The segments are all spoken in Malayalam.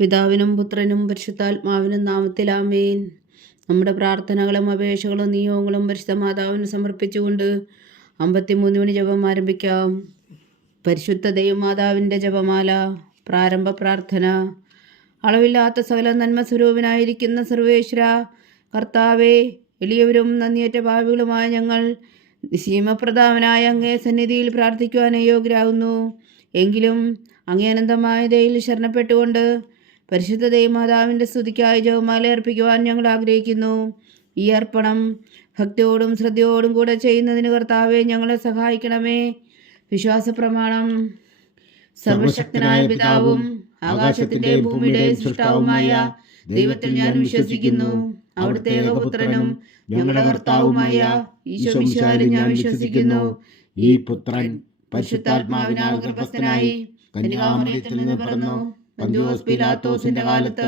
പിതാവിനും പുത്രനും പരിശുദ്ധാത്മാവിനും നാമത്തിൽ ആമേൻ. നമ്മുടെ പ്രാർത്ഥനകളും അപേക്ഷകളും നിയോഗങ്ങളും പരിശുദ്ധ മാതാവിന് സമർപ്പിച്ചുകൊണ്ട് 53 മണി ജപം ആരംഭിക്കാം. പരിശുദ്ധ ദൈവമാതാവിൻ്റെ ജപമാല. പ്രാരംഭ പ്രാർത്ഥന. അളവില്ലാത്ത സകല നന്മ സ്വരൂപനായിരിക്കുന്ന സർവേശ്വര കർത്താവേ, എളിയവരും നന്ദിയേറ്റ പാപികളുമായ ഞങ്ങൾ നിശീമപ്രധാവനായ അങ്ങേ സന്നിധിയിൽ പ്രാർത്ഥിക്കുവാൻ യോഗ്യരാകുന്നു. എങ്കിലും അങ്ങേ അനന്തമായ ദയയിൽ ശരണപ്പെട്ടുകൊണ്ട് പരിശുദ്ധ ദൈവമാതാവിൻ്റെ സ്തുതിക്കായി ജപമാല അർപ്പിക്കുവാൻ ഞങ്ങൾ ആഗ്രഹിക്കുന്നു. ഈ അർപ്പണം ഭക്തിയോടും ശ്രദ്ധയോടും കൂടെ ചെയ്യുന്നതിന് കർത്താവെ ഞങ്ങളെ സഹായിക്കണമേ. വിശ്വാസ പ്രമാണം. സർവശക്തനായ പിതാവും ആകാശത്തിൻ്റെയും ഭൂമിയുടെയും സൃഷ്ടാവുമായ ദൈവത്തിൽ ഞാൻ വിശ്വസിക്കുന്നു. അവിടുത്തെ ഏകപുത്രനും ഞങ്ങളുടെ കർത്താവുമായ ഈശോ മിശിഹായിൽ ഞാൻ വിശ്വസിക്കുന്നു. ഈ പുത്രൻ പരിശുദ്ധാത്മാവിനാൽ ഗർഭസ്ഥനായി കന്യകാമറിയത്തിൽ നിന്ന് പിറന്നു. പന്തിയോസ് പീലാത്തോസിന്റെ കാലത്ത്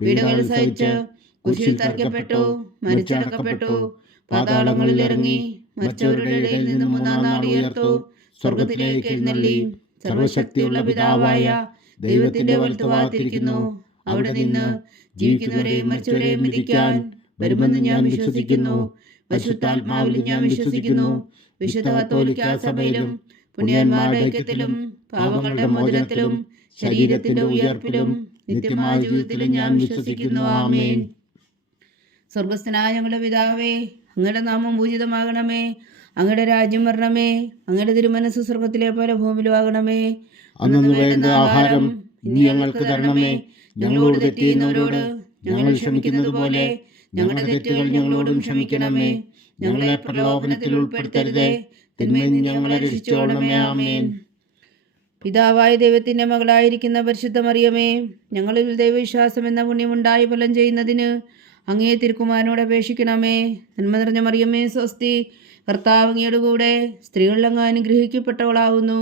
പീഡകൾ സഹിച്ച് കുരിശിൽ തറയ്ക്കപ്പെട്ടു, മരിച്ചടക്കപ്പെട്ടു, പാതാളങ്ങളിൽ ഇറങ്ങി, മരിച്ചവരുടെ ഇടയിൽ നിന്ന് മൂന്നാം നാൾ ഉയർത്തു, സ്വർഗത്തിലേക്ക് എഴുന്നള്ളി, സർവശക്തിയുള്ള പിതാവായ ദൈവത്തിന്റെ വലത്തുഭാഗത്തിരിക്കുന്നു. അവിടെ നിന്ന് ജീവിക്കുന്നവരെയും മരിച്ചവരെയും വിധിക്കാൻ വരുമെന്ന് ഞാൻ വിശ്വസിക്കുന്നു. പരിശുദ്ധാത്മാവിൽ ഞാൻ വിശ്വസിക്കുന്നു. വിശുദ്ധ കത്തോലിക്കാ സഭയിലും പുണ്യന്മാരുടെ ഐക്യത്തിലും പാപങ്ങളുടെ മോചനത്തിലും ശരീരത്തിന്റെ ഉയർപ്പിലും നിത്യമായ ജീവിതത്തിലും ഞാൻ വിശ്വസിക്കുന്നു. ആമേൻ. സ്വർഗസ്ഥനായ ഞങ്ങളുടെ പിതാവേ, അങ്ങയുടെ നാമം പൂജിതമാകണമേ. അങ്ങയുടെ രാജ്യം വരണമേ. അങ്ങയുടെ തിരുമനസ്സ് സ്വർഗത്തിലെ പോലെ ഭൂമിയിലും ആകണമേ. അന്നു വേണ്ട ആഹാരം ഇനി ഞങ്ങൾക്ക് തരണമേ. ഞങ്ങളോട് തെറ്റ് ചെയ്യുന്നവരോട് ഞങ്ങൾ ക്ഷമിക്കുന്നത് പോലെ ഞങ്ങളുടെ തെറ്റുകൾ ഞങ്ങളോടും ക്ഷമിക്കണമേ. ഞങ്ങളെ പ്രലോഭനത്തിൽ ഉൾപ്പെടുത്തരുതേ, തിന്മയിൽ നിന്ന് ഞങ്ങളെ രക്ഷിച്ചോളണമേ. ആമേൻ. പിതാവായ ദൈവത്തിന്റെ മകളായിരിക്കുന്ന പരിശുദ്ധ മറിയമേ, ഞങ്ങളിൽ ദൈവവിശ്വാസം എന്ന പുണ്യമുണ്ടായി ഫലം ചെയ്യുന്നതിന് അങ്ങേ തിരുക്കുമാരനോട് അപേക്ഷിക്കണമേ. നന്മ നിറഞ്ഞ മറിയമേ സ്വസ്തി, കർത്താവ് അങ്ങയുടെ കൂടെ സ്ത്രീകളിൽ അങ്ങ് അനുഗ്രഹിക്കപ്പെട്ടവളാവുന്നു.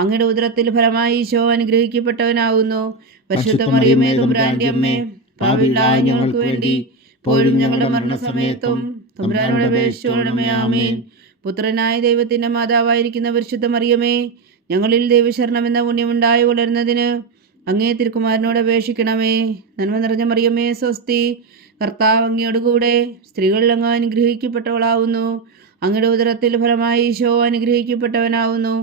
അങ്ങയുടെ ഉദരത്തിൽ ഫലമായി ഈശോ അനുഗ്രഹിക്കപ്പെട്ടവനാവുന്നു. പരിശുദ്ധ മറിയമേ തമ്പുരാന്റെ അമ്മേ, പാപികളായ ഞങ്ങൾക്ക് വേണ്ടി ഇപ്പോഴും ഞങ്ങളുടെ മരണസമയത്തും തമ്പുരാനോട് അപേക്ഷിച്ചോളണമേ. ആമേൻ. പുത്രനായ ദൈവത്തിന്റെ മാതാവായിരിക്കുന്ന പരിശുദ്ധ മറിയമേ, ഞങ്ങളിൽ ദൈവശരണം എന്ന പുണ്യമുണ്ടായി വളരുന്നതിന് അങ്ങേ തിരുക്കുമാരനോട് അപേക്ഷിക്കണമേ. നന്മ നിറഞ്ഞ മറിയമേ സ്വസ്തി, കർത്താവ് അങ്ങയോട് കൂടെ സ്ത്രീകളിൽ അങ്ങ് അനുഗ്രഹിക്കപ്പെട്ടവളാവുന്നു. അങ്ങയുടെ ഉദരത്തിൽ ഫലമായി ഈശോ അനുഗ്രഹിക്കപ്പെട്ടവനാവുന്നു.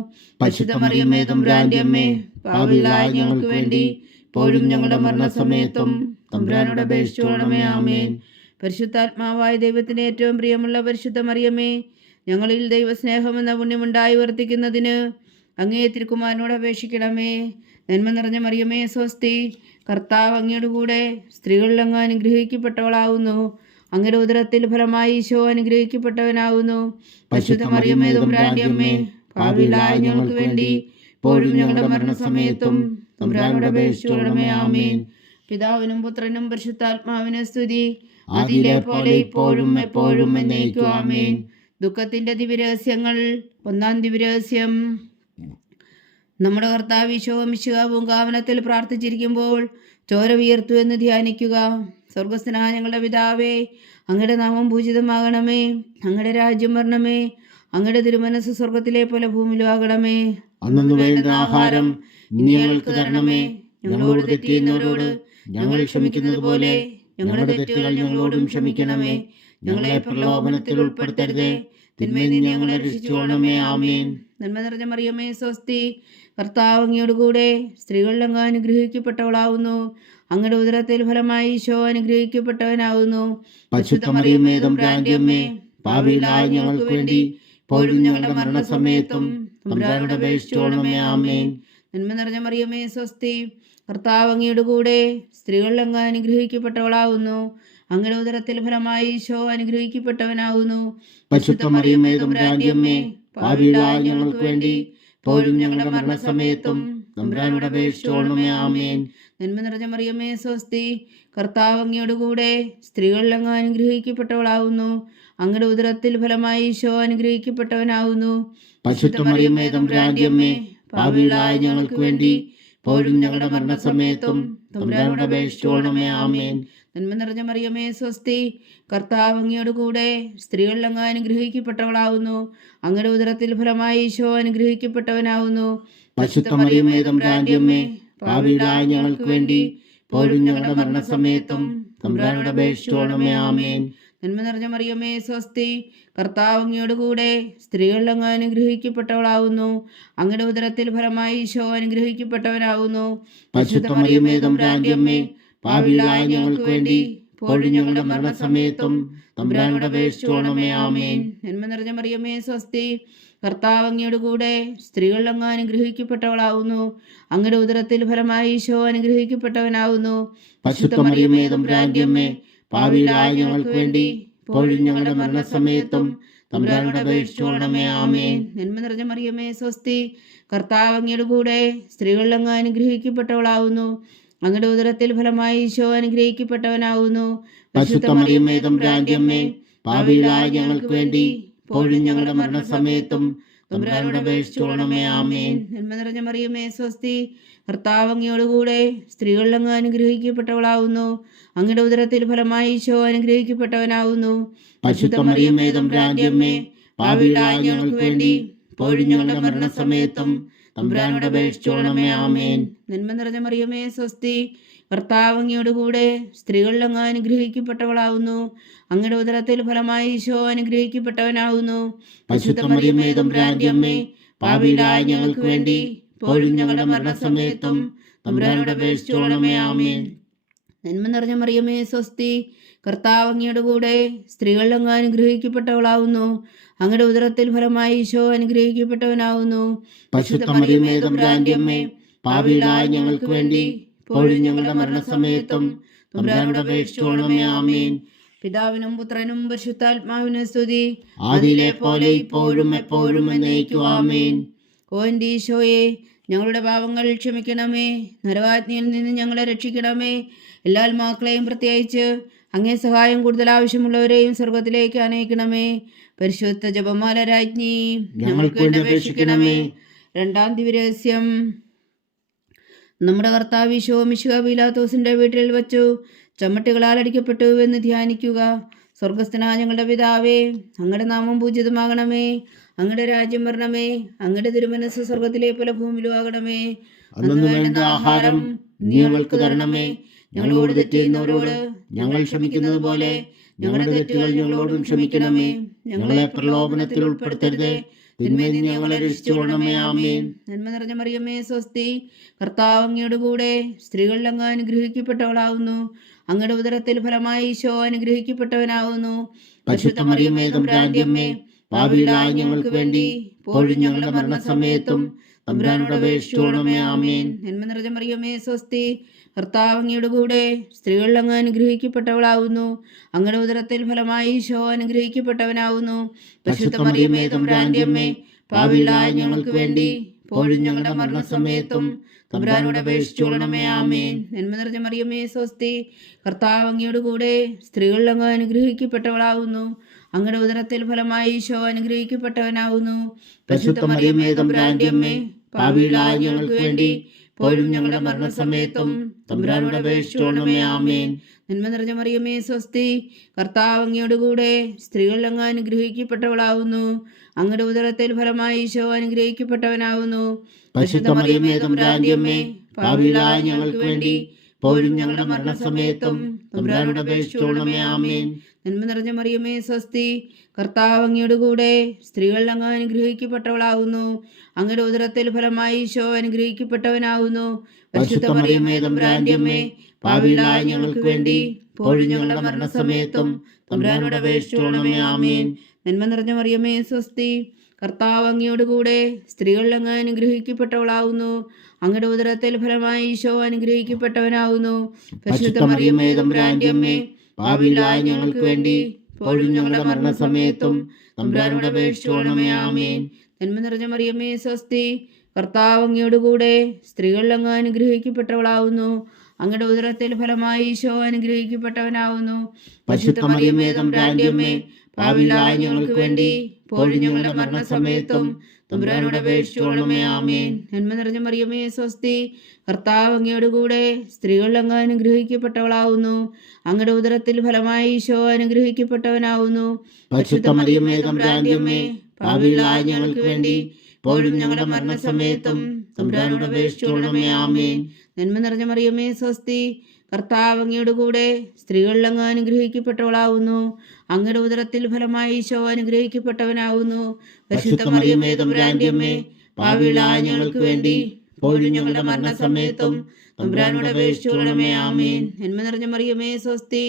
പരിശുദ്ധ മറിയമേ തമ്പുരാന്റെ അമ്മേ, പാപികളായ ഞങ്ങൾക്ക് വേണ്ടി ഇപ്പോഴും ഞങ്ങളുടെ മരണസമയത്തും തമ്പുരാനോട് അപേക്ഷിച്ചോളണമേ. ആമേൻ. പരിശുദ്ധാത്മാവായ ദൈവത്തിന് ഏറ്റവും പ്രിയമുള്ള പരിശുദ്ധ മറിയമേ, ഞങ്ങളിൽ ദൈവസ്നേഹം എന്ന പുണ്യമുണ്ടായി വർദ്ധിക്കുന്നതിന് അങ്ങേ തിരുക്കുമാരനോട് അപേക്ഷിക്കണമേ. നന്മ നിറഞ്ഞ മറിയമേ സ്വസ്തി, കർത്താവ് അങ്ങയുടെ കൂടെ സ്ത്രീകളിൽ അങ്ങ് അനുഗ്രഹിക്കപ്പെട്ടവളാവുന്നു. അങ്ങയുടെ ഉദരത്തിൽ ഫലമായി ഈശോ അനുഗ്രഹിക്കപ്പെട്ടവനാവുന്നു. പരിശുദ്ധ മറിയമേ തമ്പുരാന്റെ അമ്മേ, പാപികളായ ഞങ്ങൾക്ക് വേണ്ടി ഇപ്പോഴും ഞങ്ങളുടെ മരണസമയത്തും തമ്പുരാനോട് അപേക്ഷിച്ചോളണമേ. ആമേൻ. പിതാവിനും പുത്രനും പരിശുദ്ധാത്മാവിനും സ്തുതി, അതിലെ പോലെ ഇപ്പോഴും എപ്പോഴും എന്നേക്കും. ആമേൻ. ദുഃഖത്തിന്റെ ദിവ്യരഹസ്യങ്ങൾ. ഒന്നാം ദിവ്യരഹസ്യം. നമ്മുടെ കർത്താവ് ഈശോ മിശിഹാ പൂങ്കാവനത്തിൽ പ്രാർത്ഥിച്ചിരിക്കുമ്പോൾ ചോര വിയർത്തു എന്ന് ധ്യാനിക്കുക. സ്വർഗസ്ഥനായ ഞങ്ങളുടെ പിതാവേ, അങ്ങയുടെ നാമം പൂജിതമാകണമേ. അങ്ങയുടെ രാജ്യം വരണമേ. അങ്ങയുടെ തിരുമനസ്സ് സ്വർഗത്തിലെ പോലെ ഭൂമിയിലും ആകണമേ. അന്നു വേണ്ട ആഹാരം ഇനി ഞങ്ങൾക്ക് തരണമേ. ഞങ്ങളോട് തെറ്റ് ചെയ്യുന്നവരോട് ഞങ്ങൾ ക്ഷമിക്കുന്നത് പോലെ ഞങ്ങളുടെ തെറ്റുകൾ ഞങ്ങളോടും ക്ഷമിക്കണമേ. ഞങ്ങളെ പ്രലോഭനത്തിൽ ഉൾപ്പെടുത്തരുതേ, തിന്മയിൽ നിന്ന് ഞങ്ങളെ രക്ഷിച്ചോളണമേ. ആമേൻ. നന്മ നിറഞ്ഞ മറിയമേ സ്വസ്തി, കർത്താവ് അങ്ങയോട് കൂടെ സ്ത്രീകളിൽ അങ്ങ് അനുഗ്രഹിക്കപ്പെട്ടവളാവുന്നു. അങ്ങയുടെ ഉദരത്തിൽ ഫലമായി ഈശോ അനുഗ്രഹിക്കപ്പെട്ടവനാവുന്നു. പരിശുദ്ധ മറിയമേ തമ്പുരാന്റെ അമ്മേ, പാപികളായ ഞങ്ങൾക്ക് വേണ്ടി ഇപ്പോഴും ഞങ്ങളുടെ മരണസമയത്തും തമ്പുരാനോട് അപേക്ഷിച്ചോളണമേ. ആമേൻ. നന്മ നിറഞ്ഞ മറിയമേ സ്വസ്തി, കർത്താവ് അങ്ങയുടെ കൂടെ സ്ത്രീകളിൽ അങ്ങ് അനുഗ്രഹിക്കപ്പെട്ടവളാവുന്നു. അങ്ങയുടെ ഉദരത്തിൽ ഫലമായി ഈശോ അനുഗ്രഹിക്കപ്പെട്ടവനാവുന്നു. പരിശുദ്ധ മറിയമേ തമ്പുരാന്റെ അമ്മേ, പാപികളായ ഞങ്ങൾക്ക് വേണ്ടി ഇപ്പോഴും ഞങ്ങളുടെ മരണസമയത്തും തമ്പുരാനോട് അപേക്ഷിച്ചോളണമേ. ആമേൻ. നന്മ നിറഞ്ഞ മറിയമേ സ്വസ്തി, കർത്താവ് അങ്ങയോട് കൂടെ സ്ത്രീകളിൽ അങ്ങ് അനുഗ്രഹിക്കപ്പെട്ടവളാവുന്നു. അങ്ങയുടെ ഉദരത്തിൽ ഫലമായി ഈശോ അനുഗ്രഹിക്കപ്പെട്ടവനാവുന്നു. പരിശുദ്ധ മറിയമേ തമ്പുരാന്റെ അമ്മേ, പാപികളായ ഞങ്ങൾക്ക് വേണ്ടി ഇപ്പോഴും ഞങ്ങളുടെ മരണസമയത്തും തമ്പുരാനോട് അപേക്ഷിച്ചോളണമേ. ആമേൻ. നന്മ നിറഞ്ഞ മറിയമേ സ്വസ്തി, കർത്താവ് അങ്ങയോട് കൂടെ സ്ത്രീകളിൽ അങ്ങ് അനുഗ്രഹിക്കപ്പെട്ടവളാവുന്നു. അങ്ങയുടെ ഉദരത്തിൽ ഫലമായി ഈശോ അനുഗ്രഹിക്കപ്പെട്ടവനാവുന്നു. പരിശുദ്ധ മറിയമേ തമ്പുരാന്റെ അമ്മേ, പാപികളായ ഞങ്ങൾക്ക് വേണ്ടി ഇപ്പോഴും ഞങ്ങളുടെ മരണസമയത്തും തമ്പുരാനോട് അപേക്ഷിച്ചുകൊള്ളണമേ. ആമേൻ. നന്മ നിറഞ്ഞ മറിയമേ സ്വസ്തി, കർത്താവ് അങ്ങയോട് കൂടെ സ്ത്രീകളിൽ അങ്ങ് അനുഗ്രഹിക്കപ്പെട്ടവളാവുന്നു. അങ്ങയുടെ ഉദരത്തിൽ ഫലമായി ഈശോ അനുഗ്രഹിക്കപ്പെട്ടവനാവുന്നു. പരിശുദ്ധ മറിയമേ തമ്പുരാന്റെ അമ്മേ, പാപികളായ ഞങ്ങൾക്ക് വേണ്ടി ഇപ്പോഴും ഞങ്ങളുടെ മരണസമയത്തും തമ്പുരാനോട് അപേക്ഷിച്ചുകൊള്ളണമേ. ആമേൻ. നന്മ നിറഞ്ഞ മറിയമേ സ്വസ്തി, കർത്താവ് അങ്ങയോട് കൂടെ സ്ത്രീകളിൽ അങ്ങ് അനുഗ്രഹിക്കപ്പെട്ടവളാവുന്നു. അങ്ങയുടെ ഉദരത്തിൽ ഫലമായി ഈശോ അനുഗ്രഹിക്കപ്പെട്ടവനാവുന്നു. പരിശുദ്ധ മറിയമേ തമ്പുരാന്റെ അമ്മേ, പാപികളായ ഞങ്ങൾക്ക് വേണ്ടി ഇപ്പോഴും ഞങ്ങളുടെ മരണസമയത്തും തമ്പുരാനോട് അപേക്ഷിച്ചുകൊള്ളണമേ. ആമേൻ. നന്മ നിറഞ്ഞ മറിയമേ സ്വസ്തി, കർത്താവ് അങ്ങയോട് കൂടെ സ്ത്രീകളിൽ അങ്ങ് അനുഗ്രഹിക്കപ്പെട്ടവളാവുന്നു. അങ്ങയുടെ ഉദരത്തിൽ ഫലമായി ഈശോ അനുഗ്രഹിക്കപ്പെട്ടവനാവുന്നു. പരിശുദ്ധ മറിയമേ തമ്പുരാന്റെ അമ്മേ, പാപികളായ ഞങ്ങൾക്ക് വേണ്ടി ഇപ്പോഴും ഞങ്ങളുടെ മരണസമയത്തും തമ്പുരാനോട് അപേക്ഷിച്ചുകൊള്ളണമേ. ആമേൻ. നന്മ നിറഞ്ഞ മറിയമേ സ്വസ്തി, കർത്താവ് അങ്ങയോട് കൂടെ സ്ത്രീകളിൽ അങ്ങ് അനുഗ്രഹിക്കപ്പെട്ടവളാവുന്നു. അങ്ങയുടെ ഉദരത്തിൽ ഫലമായി ഈശോ അനുഗ്രഹിക്കപ്പെട്ടവനാവുന്നു. പരിശുദ്ധ മറിയമേ തമ്പുരാന്റെ അമ്മേ, പാപികളായ ഞങ്ങൾക്ക് വേണ്ടി ഇപ്പോഴും ഞങ്ങളുടെ മരണസമയത്തും തമ്പുരാനോട് അപേക്ഷിച്ചുകൊള്ളണമേ. ആമേൻ. നന്മ നിറഞ്ഞ മറിയമേ സ്വസ്തി, കർത്താവ് അങ്ങയോട് കൂടെ സ്ത്രീകളിൽ അങ്ങ് അനുഗ്രഹിക്കപ്പെട്ടവളാവുന്നു. അങ്ങയുടെ ഉദരത്തിൽ ഫലമായി ഈശോ അനുഗ്രഹിക്കപ്പെട്ടവനാവുന്നു. പരിശുദ്ധ മറിയമേ തമ്പുരാന്റെ അമ്മേ, പാപികളായ ഞങ്ങൾക്ക് വേണ്ടി ഇപ്പോഴും ഞങ്ങളുടെ മരണസമയത്തും തമ്പുരാനോട് അപേക്ഷിച്ചുകൊള്ളണമേ. ആമേൻ. നന്മ നിറഞ്ഞ മറിയമേ സ്വസ്തി, കർത്താവ് അങ്ങയോട് കൂടെ സ്ത്രീകളിൽ അങ്ങ് അനുഗ്രഹിക്കപ്പെട്ടവളാവുന്നു. അങ്ങയുടെ ഉദരത്തിൽ ഫലമായി ഈശോ അനുഗ്രഹിക്കപ്പെട്ടവനാവുന്നു. പരിശുദ്ധ മറിയമേ തമ്പുരാന്റെ അമ്മേ, പാപികളായ ഞങ്ങൾക്ക് വേണ്ടി ഇപ്പോഴും ഞങ്ങളുടെ മരണസമയത്തും തമ്പുരാനോട് അപേക്ഷിച്ചുകൊള്ളണമേ. ആമേൻ. പിതാവിനും പുത്രനും പരിശുദ്ധാത്മാവിനും സ്തുതി, ആദിയിലെ പോലെ ഇപ്പോഴും എപ്പോഴും എന്നേക്കും. ആമേൻ. ഓ എൻ്റെ ഈശോയെ, ഞങ്ങളുടെ പാപങ്ങൾ ക്ഷമിക്കണമേ. നരകാഗ്നിയിൽ നിന്ന് ഞങ്ങളെ രക്ഷിക്കണമേ. എല്ലാ ആത്മാക്കളെയും പ്രത്യേകിച്ച് അങ്ങേ സഹായം കൂടുതൽ ആവശ്യമുള്ളവരെയും സ്വർഗത്തിലേക്ക് അനയിക്കണമേ. പരിശുദ്ധ ജപമാല രാജ്ഞി, ഞങ്ങൾക്ക് വേണ്ടി അപേക്ഷിക്കണമേ. രണ്ടാം ദിവ്യരഹസ്യം. നമ്മുടെ കർത്താവ് ഈശോ മിശിഹാ പീലാത്തോസിന്റെ വീട്ടിൽ വച്ചു ചമ്മട്ടികളാൽ അടിക്കപ്പെട്ടു എന്ന് ധ്യാനിക്കുക. സ്വർഗസ്ഥനായ ഞങ്ങളുടെ പിതാവേ, അങ്ങയുടെ നാമം പൂജിതമാകണമേ. അങ്ങയുടെ രാജ്യം വരണമേ. അങ്ങയുടെ തിരുമനസ്സ് സ്വർഗത്തിലെ പോലെ ഭൂമിയിലും ആകണമേ. അന്നു വേണ്ട ആഹാരം നീ ഞങ്ങൾക്ക് തരണമേ. ഞങ്ങളോട് തെറ്റ് ചെയ്യുന്നവരോട് ഞങ്ങൾ ക്ഷമിക്കുന്നത് പോലെ ഞങ്ങളുടെ തെറ്റുകൾ ഞങ്ങളോടും ക്ഷമിക്കണമേ. ഞങ്ങളെ പ്രലോഭനത്തിൽ ഉൾപ്പെടുത്തരുതേ, തിന്മയിൽ നിന്ന് ഞങ്ങളെ രക്ഷിച്ചുകൊള്ളണമേ. ആമേൻ. നന്മ നിറഞ്ഞ മറിയമേ സ്വസ്തി, കർത്താവ് അങ്ങയോട് കൂടെ സ്ത്രീകളിൽ അങ്ങ് അനുഗ്രഹിക്കപ്പെട്ടവളാവുന്നു. അങ്ങയുടെ ഉദരത്തിൽ ഫലമായി ഈശോ അനുഗ്രഹിക്കപ്പെട്ടവനാവുന്നു. പരിശുദ്ധ മറിയമേ തമ്പുരാന്റെ അമ്മേ, പാപികളായ ഞങ്ങൾക്ക് വേണ്ടി ഇപ്പോഴും ഞങ്ങളുടെ മരണസമയത്തും തമ്പുരാനോട് അപേക്ഷിച്ചുകൊള്ളണമേ. ആമേൻ. നന്മ നിറഞ്ഞ മറിയമേ സ്വസ്തി, കർത്താവ് അങ്ങയോട് കൂടെ സ്ത്രീകളിൽ അങ്ങ് അനുഗ്രഹിക്കപ്പെട്ടവളാവുന്നു. അങ്ങയുടെ ഉദരത്തിൽ ഫലമായി ഈശോ അനുഗ്രഹിക്കപ്പെട്ടവനാവുന്നു. പരിശുദ്ധ മറിയമേ തമ്പുരാന്റെ അമ്മേ, പാപികളായ ഞങ്ങൾക്ക് വേണ്ടി ഇപ്പോഴും ഞങ്ങളുടെ മരണസമയത്തും തമ്പുരാനോട് അപേക്ഷിച്ചുകൊള്ളണമേ. ആമേൻ. നന്മ നിറഞ്ഞ മറിയമേ സ്വസ്തി, കർത്താവ് അങ്ങയോട് കൂടെ സ്ത്രീകളിൽ അങ്ങ് അനുഗ്രഹിക്കപ്പെട്ടവളാവുന്നു. അങ്ങയുടെ ഉദരത്തിൽ ഫലമായി ഈശോ അനുഗ്രഹിക്കപ്പെട്ടവനാവുന്നു. പരിശുദ്ധ മറിയമേ തമ്പുരാന്റെ അമ്മേ, പാപികളായ ഞങ്ങൾക്ക് വേണ്ടി ഇപ്പോഴും ഞങ്ങളുടെ മരണസമയത്തും തമ്പുരാനോട് അപേക്ഷിച്ചുകൊള്ളണമേ. ആമേൻ. നന്മ നിറഞ്ഞ മറിയമേ സ്വസ്തി, കർത്താവ് അങ്ങയോട് കൂടെ സ്ത്രീകളിൽ അങ്ങ് അനുഗ്രഹിക്കപ്പെട്ടവളാവുന്നു. അങ്ങയുടെ ഉദരത്തിൽ ഫലമായി ഈശോ അനുഗ്രഹിക്കപ്പെട്ടവനാവുന്നു. പരിശുദ്ധ മറിയമേ തമ്പുരാന്റെ അമ്മേ, പാപികളായ ഞങ്ങൾക്ക് വേണ്ടി ഇപ്പോഴും ഞങ്ങളുടെ മരണസമയത്തും തമ്പുരാനോട് അപേക്ഷിച്ചുകൊള്ളണമേ. ആമേൻ. നന്മ നിറഞ്ഞ മറിയമേ സ്വസ്തി, കർത്താവ് അങ്ങയോട് കൂടെ സ്ത്രീകളിൽ അങ്ങ് അനുഗ്രഹിക്കപ്പെട്ടവളാവുന്നു. അങ്ങയുടെ ഉദരത്തിൽ ഫലമായി ഈശോ അനുഗ്രഹിക്കപ്പെട്ടവനാവുന്നു. പരിശുദ്ധ മറിയമേ തമ്പുരാന്റെ അമ്മേ, പാപികളായ ഞങ്ങൾക്ക് വേണ്ടി ഇപ്പോഴും ഞങ്ങളുടെ മരണസമയത്തും തമ്പുരാനോട് അപേക്ഷിച്ചുകൊള്ളണമേ. ആമേൻ. നന്മ നിറഞ്ഞ മറിയമേ സ്വസ്തി, കർത്താവ് അങ്ങയോട് കൂടെ സ്ത്രീകളിൽ അങ്ങ് അനുഗ്രഹിക്കപ്പെട്ടവളാവുന്നു. അങ്ങയുടെ ഉദരത്തിൽ ഫലമായി ഈശോ അനുഗ്രഹിക്കപ്പെട്ടവനാവുന്നു. പരിശുദ്ധ മറിയമേ തമ്പുരാന്റെ അമ്മേ, പാപികളായ ഞങ്ങൾക്ക് വേണ്ടി ഇപ്പോഴും ഞങ്ങളുടെ മരണസമയത്തും തമ്പുരാനോട് അപേക്ഷിച്ചുകൊള്ളണമേ. ആമേൻ. നന്മ നിറഞ്ഞ മറിയമേ സ്വസ്തി, കർത്താവ് അങ്ങയോട് കൂടെ സ്ത്രീകളിൽ അങ്ങ് അനുഗ്രഹിക്കപ്പെട്ടവളാവുന്നു. അങ്ങയുടെ ഉദരത്തിൽ ഫലമായി ഈശോ അനുഗ്രഹിക്കപ്പെട്ടവനാവുന്നു. പരിശുദ്ധ മറിയമേ തമ്പുരാന്റെ അമ്മേ, പാപികളായ ഞങ്ങൾക്ക് വേണ്ടി ഇപ്പോഴും ഞങ്ങളുടെ മരണസമയത്തും തമ്പുരാനോട് അപേക്ഷിച്ചുകൊള്ളണമേ. ആമേൻ. നന്മ നിറഞ്ഞ മറിയമേ സ്വസ്തി, കർത്താവ് അങ്ങയോട് കൂടെ സ്ത്രീകളിൽ അങ്ങ് അനുഗ്രഹിക്കപ്പെട്ടവളാവുന്നു. അങ്ങയുടെ ഉദരത്തിൽ ഫലമായി ഈശോ അനുഗ്രഹിക്കപ്പെട്ടവനാവുന്നു. പരിശുദ്ധ മറിയമേ തമ്പുരാന്റെ അമ്മേ, പാപികളായ ഞങ്ങൾക്ക് വേണ്ടി ഇപ്പോഴും ഞങ്ങളുടെ മരണസമയത്തും തമ്പുരാനോട് അപേക്ഷിച്ചുകൊള്ളണമേ. ആമേൻ. നന്മ നിറഞ്ഞ മറിയമേ സ്വസ്തി, കർത്താവ് അങ്ങയുടെ കൂടെ സ്ത്രീകളിൽ അങ്ങ് അനുഗ്രഹിക്കപ്പെട്ടവളാവുന്നു. അങ്ങയുടെ ഉദരത്തിൽ ഫലമായി ഈശോ അനുഗ്രഹിക്കപ്പെട്ടവനാവുന്നു. പരിശുദ്ധ മറിയമേ തമ്പുരാന്റെ അമ്മേ, പാപികളായ ഞങ്ങൾക്ക് വേണ്ടി ഇപ്പോഴും ഞങ്ങളുടെ മരണസമയത്തും തമ്പുരാനോട് അപേക്ഷിച്ചുകൊള്ളണമേ. ആമേൻ. നന്മ നിറഞ്ഞ മറിയമേ സ്വസ്തി,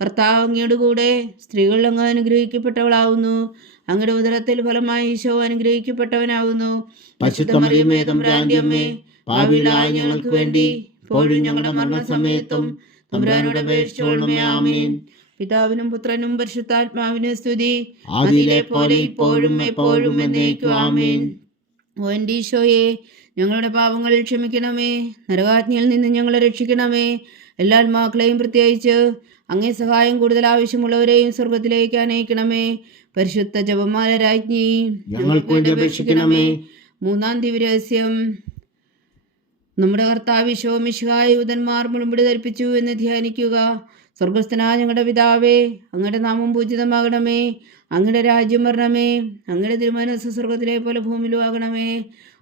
കർത്താവ് അങ്ങയുടെ കൂടെ സ്ത്രീകളിൽ അങ്ങ് അനുഗ്രഹിക്കപ്പെട്ടവളാവുന്നു. അങ്ങയുടെ ഉദരത്തിൽ ഫലമായി ഈശോ അനുഗ്രഹിക്കപ്പെട്ടവനാവുന്നു. പരിശുദ്ധ മറിയമേ തമ്പുരാന്റെ അമ്മേ, പാപികളായ ഞങ്ങൾക്ക് വേണ്ടി ഇപ്പോഴും ഞങ്ങളുടെ മരണസമയത്തും തമ്പുരാനോട് അപേക്ഷിച്ചുകൊള്ളണമേ. ആമേൻ. പിതാവിനും പുത്രനും പരിശുദ്ധാത്മാവിനും സ്തുതി, അതിലെ പോലെ ഇപ്പോഴും എപ്പോഴും എന്നേക്കും. ആമേൻ. ഓ എൻ്റെ ഈശോയെ, ഞങ്ങളുടെ പാപങ്ങൾ ക്ഷമിക്കണമേ, നരകാജ്ഞയിൽ നിന്ന് ഞങ്ങളെ രക്ഷിക്കണമേ. എല്ലാ ആത്മാക്കളെയും പ്രത്യേകിച്ച് അങ്ങേ സഹായം കൂടുതൽ ആവശ്യമുള്ളവരെയും സ്വർഗത്തിലേക്ക് അനയിക്കണമേ. പരിശുദ്ധ ജപമാല രാജ്ഞി, ഞങ്ങൾക്ക് വേണ്ടി അപേക്ഷിക്കണമേ. മൂന്നാം ദിവ്യരഹസ്യം. നമ്മുടെ കർത്താവ് ഈശോ മിശിഹായ യൂതന്മാർ മുൾമുടി ധരിപ്പിച്ചു എന്ന് ധ്യാനിക്കുക. സ്വർഗസ്ഥനായ ഞങ്ങളുടെ പിതാവേ, അങ്ങയുടെ നാമം പൂജിതമാകണമേ. അങ്ങയുടെ രാജ്യം വരണമേ. അങ്ങയുടെ തിരുമനസ്സ് സ്വർഗത്തിലെ പോലെ ഭൂമിയിലും ആകണമേ.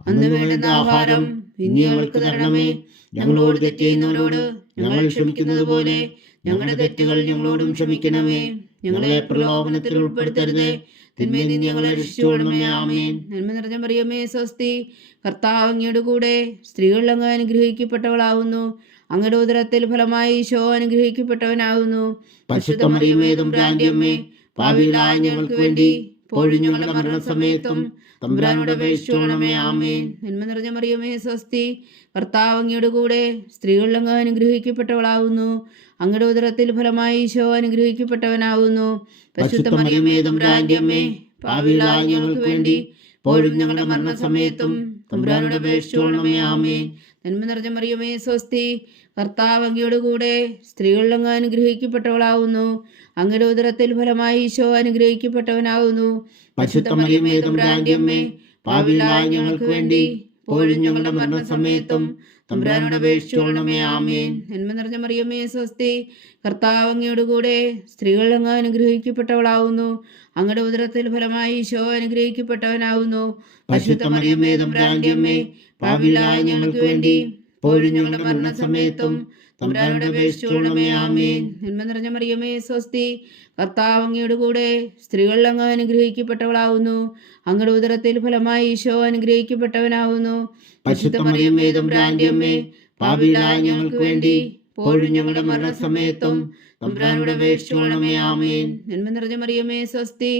അന്ന് വേണ്ടുന്ന ആഹാരം ഇനി ഞങ്ങൾക്ക് തരണമേ. ഞങ്ങളോട് തെറ്റ് ചെയ്യുന്നവരോട് ഞങ്ങൾ ക്ഷമിക്കുന്നത് പോലെ ഞങ്ങളുടെ തെറ്റുകൾ ഞങ്ങളോടും ക്ഷമിക്കണമേ. ഞങ്ങളെ പ്രലോഭനത്തിൽ ഉൾപ്പെടുത്തരുതേ, തിന്മയിൽ നിന്ന് ഞങ്ങളെ രക്ഷിച്ചുകൊള്ളണമേ. ആമേൻ. നന്മ നിറഞ്ഞ മറിയമേ സ്വസ്തി, കർത്താവ് അങ്ങയുടെ കൂടെ സ്ത്രീകളിൽ അങ്ങ് അനുഗ്രഹിക്കപ്പെട്ടവളാവുന്നു. അങ്ങയുടെ ഉദരത്തിൽ ഫലമായി ഈശോ അനുഗ്രഹിക്കപ്പെട്ടവനാകുന്നു. പരിശുദ്ധ മറിയമേ തമ്പുരാന്റെ അമ്മേ, പാപികളായ ഞങ്ങൾക്ക് വേണ്ടി ഇപ്പോഴും ഞങ്ങളുടെ മരണസമയത്തും തമ്പുരാനോട് അപേക്ഷിച്ചുകൊള്ളണമേ. ആമേൻ. നന്മ നിറഞ്ഞ മറിയമേ സ്വസ്തി, കർത്താവ് അങ്ങയുടെ കൂടെ സ്ത്രീകളിൽ അങ്ങ് അനുഗ്രഹിക്കപ്പെട്ടവളാവുന്നു. അങ്ങയുടെ ഉദരത്തിൽ ഫലമായി ഈശോ അനുഗ്രഹിക്കപ്പെട്ടവനാകുന്നു. പരിശുദ്ധ മറിയമേ തമ്പുരാന്റെ അമ്മേ, പാപികളായ ഞങ്ങൾക്ക് വേണ്ടി ഇപ്പോഴും ഞങ്ങളുടെ മരണസമയത്തും തമ്പുരാനോട് അപേക്ഷിച്ചുകൊള്ളണമേ. ആമേൻ. നന്മ നിറഞ്ഞ മറിയമേ സ്വസ്തി, കർത്താവ് അങ്ങയുടെ കൂടെ സ്ത്രീകളിൽ അങ്ങ് അനുഗ്രഹിക്കപ്പെട്ടവളാവുന്നു. അങ്ങയുടെ ഉദരത്തിൽ ഫലമായി ഈശോ അനുഗ്രഹിക്കപ്പെട്ടവനാകുന്നു. പരിശുദ്ധ മറിയമേ തമ്പുരാന്റെ അമ്മേ, പാപികളായ ഞങ്ങൾക്ക് വേണ്ടി ഇപ്പോഴും ഞങ്ങളുടെ മരണസമയത്തും തമ്പുരാനോട് അപേക്ഷിച്ചുകൊള്ളണമേ. ആമേൻ. നന്മ നിറഞ്ഞ മറിയമേ സ്വസ്തി, കർത്താവ് അങ്ങയുടെ കൂടെ സ്ത്രീകളിൽ അങ്ങ് അനുഗ്രഹിക്കപ്പെട്ടവളാവുന്നു. അങ്ങയുടെ ഉദരത്തിൽ ഫലമായി ഈശോ അനുഗ്രഹിക്കപ്പെട്ടവനാകുന്നു. പരിശുദ്ധ മറിയമേ തമ്പുരാന്റെ അമ്മേ, പാപികളായ ഞങ്ങൾക്ക് വേണ്ടി ഇപ്പോഴും ഞങ്ങളുടെ മരണസമയത്തും തമ്പുരാനോട് അപേക്ഷിച്ചുകൊള്ളണമേ. ആമേൻ. നന്മ നിറഞ്ഞ മറിയമേ സ്വസ്തി, കർത്താവ് അങ്ങയുടെ കൂടെ സ്ത്രീകളിൽ അങ്ങ് അനുഗ്രഹിക്കപ്പെട്ടവളാവുന്നു. അങ്ങയുടെ ഉദരത്തിൽ ഫലമായി ഈശോ അനുഗ്രഹിക്കപ്പെട്ടവനാവുന്നു. പരിശുദ്ധ മറിയമേ തമ്പുരാന്റെ അമ്മേ, പാപികളായ ഞങ്ങൾക്ക് വേണ്ടി ഇപ്പോഴും ഞങ്ങളുടെ മരണസമയത്തും തമ്പുരാനോട് അപേക്ഷിച്ചുകൊള്ളണമേ. ആമേൻ. നന്മ നിറഞ്ഞ മറിയമേ സ്വസ്തി,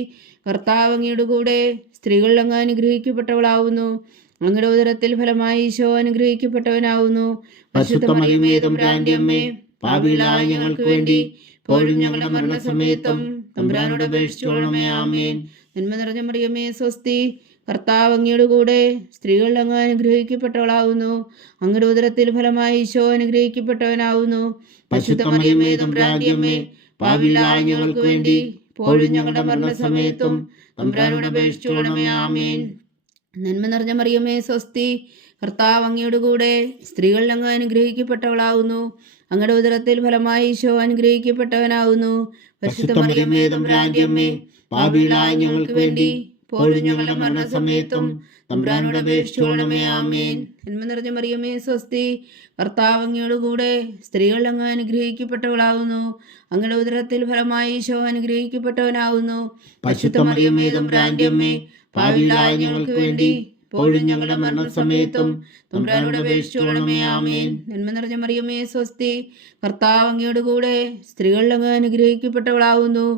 കർത്താവ് അങ്ങയുടെ കൂടെ സ്ത്രീകളിൽ അങ്ങ് അനുഗ്രഹിക്കപ്പെട്ടവളാവുന്നു. അങ്ങയുടെ ഉദരത്തിൽ ഫലമായി ഈശോ അനുഗ്രഹിക്കപ്പെട്ടവനാവുന്നു. പരിശുദ്ധ മറിയമേ തമ്പുരാന്റെ അമ്മേ, പാപികളായ ഞങ്ങൾക്ക് വേണ്ടി ഇപ്പോഴും ഞങ്ങളുടെ മരണസമയത്തും തമ്പുരാനോട് അപേക്ഷിച്ചുകൊള്ളണമേ. ആമേൻ. നന്മ നിറഞ്ഞ മറിയമേ സ്വസ്തി, കർത്താവ് അങ്ങയുടെ കൂടെ സ്ത്രീകളിൽ അങ്ങ് അനുഗ്രഹിക്കപ്പെട്ടവളാവുന്നു. അങ്ങയുടെ ഉദരത്തിൽ ഫലമായി ഈശോ അനുഗ്രഹിക്കപ്പെട്ടവനാവുന്നു. പരിശുദ്ധ മറിയമേ തമ്പുരാന്റെ അമ്മേ, പാപികളായ ഞങ്ങൾക്ക് വേണ്ടി ഇപ്പോഴും ഞങ്ങളുടെ മരണസമയത്തും തമ്പുരാനോട് അപേക്ഷിച്ചുകൊള്ളണമേ. ആമേൻ. നന്മ നിറഞ്ഞ മറിയമേ സ്വസ്തി, കർത്താവ് അങ്ങയുടെ കൂടെ സ്ത്രീകളിൽ അങ്ങ് അനുഗ്രഹിക്കപ്പെട്ടവളാവുന്നു. അങ്ങയുടെ ഉദരത്തിൽ ഫലമായി ഈശോ അനുഗ്രഹിക്കപ്പെട്ടവനാവുന്നു. പരിശുദ്ധ മറിയമേ തമ്പുരാന്റെ അമ്മേ, പാപികളായ ഞങ്ങൾക്ക് വേണ്ടി ഇപ്പോഴും ഞങ്ങളുടെ മരണസമയത്തും തമ്പുരാനോട് അപേക്ഷിച്ചുകൊള്ളണമേ. ആമേൻ. നന്മ നിറഞ്ഞ മറിയമേ സ്വസ്തി, കർത്താവ് അങ്ങയുടെ കൂടെ സ്ത്രീകളിൽ അങ്ങ് അനുഗ്രഹിക്കപ്പെട്ടവളാവുന്നു. അങ്ങയുടെ ഉദരത്തിൽ ഫലമായി ഈശോ അനുഗ്രഹിക്കപ്പെട്ടവനാവുന്നു. പരിശുദ്ധ മറിയമേ തമ്പുരാന്റെ അമ്മേ, പാപികളായ ഞങ്ങൾക്ക് വേണ്ടി ഇപ്പോഴും ഞങ്ങളുടെ മരണസമയത്തും തമ്പുരാനോട് അപേക്ഷിച്ചുകൊള്ളണമേ. ആമേൻ. നന്മ നിറഞ്ഞ മറിയമേ സ്വസ്തി, കർത്താവ് അങ്ങയുടെ കൂടെ സ്ത്രീകളിൽ അങ്ങ് അനുഗ്രഹിക്കപ്പെട്ടവളാവുന്നു.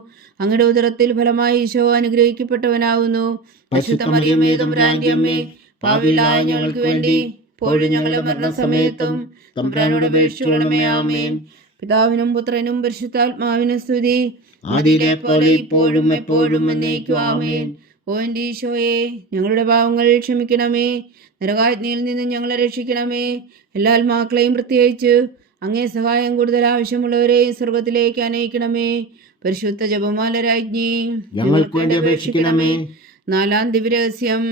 അങ്ങയുടെ ഉദരത്തിൽ ഫലമായി ഈശോ അനുഗ്രഹിക്കപ്പെട്ടവനാവുന്നു. പരിശുദ്ധ മറിയമേ തമ്പുരാന്റെ അമ്മേ, പാപികളായ ഞങ്ങൾക്ക് വേണ്ടി ഇപ്പോഴും ഞങ്ങളുടെ മരണസമയത്തും തമ്പുരാനോട് അപേക്ഷിച്ചുകൊള്ളണമേ. ആമേൻ. പിതാവിനും പുത്രനും പരിശുദ്ധാത്മാവിനും സ്തുതി, ആദിയിലെ പോലെ ഇപ്പോഴും എപ്പോഴും എന്നേക്കും. ആമേൻ. ഓ എൻ്റെ ഈശോയെ, ഞങ്ങളുടെ പാവങ്ങൾ ക്ഷമിക്കണമേ, നരകാജ്ഞയിൽ നിന്ന് ഞങ്ങളെ രക്ഷിക്കണമേ. എല്ലാ ആത്മാക്കളെയും പ്രത്യേകിച്ച് അങ്ങേ സഹായം കൂടുതൽ ആവശ്യമുള്ളവരെയും സ്വർഗത്തിലേക്ക് അനയിക്കണമേ. പരിശുദ്ധ ജപമാല രാജ്ഞി, ഞങ്ങൾക്ക് വേണ്ടി അപേക്ഷിക്കണമേ. നാലാം ദിവ്യരഹസ്യം.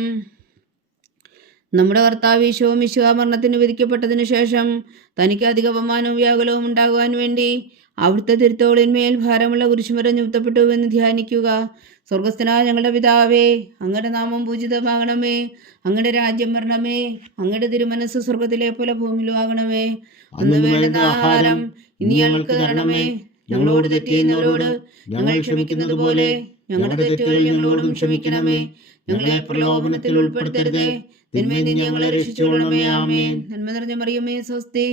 നമ്മുടെ കർത്താവ് ഈശോ മിശിഹാ മരണത്തിന് വിധിക്കപ്പെട്ടതിനു ശേഷം തനിക്ക് അധിക അപമാനവും വ്യാകുലവും ഉണ്ടാകുവാൻ വേണ്ടി അവിടുത്തെ തിരുത്തോളിന്മേൽ ഭാരമുള്ള കുരിശുമരം ചുമത്തപ്പെട്ടുവെന്ന് ധ്യാനിക്കുക. സ്വർഗസ്ഥനായ ഞങ്ങളുടെ പിതാവേ, അങ്ങയുടെ നാമം പൂജിതമാകണമേ. അങ്ങയുടെ രാജ്യം വരണമേ. അങ്ങയുടെ തിരുമനസ് സ്വർഗത്തിലെ പോലെ ഭൂമിയിലും ആകണമേ. അന്ന് വേണ്ടുന്ന ആഹാരം ഇനി ഞങ്ങൾക്ക് തരണമേ. ഞങ്ങളോട് തെറ്റ് ചെയ്യുന്നവരോട് ഞങ്ങൾ ക്ഷമിക്കുന്നത് പോലെ ഞങ്ങളുടെ തെറ്റുകൾ ഞങ്ങളോടും ക്ഷമിക്കണമേ. ഞങ്ങളെ പ്രലോഭനത്തിൽ ഉൾപ്പെടുത്തരുതേ, തിന്മയിൽ നിന്ന് ഞങ്ങളെ രക്ഷിച്ചുകൊള്ളണമേ. ആമേൻ. നന്മ നിറഞ്ഞ മറിയമേ, സ്വസ്തി.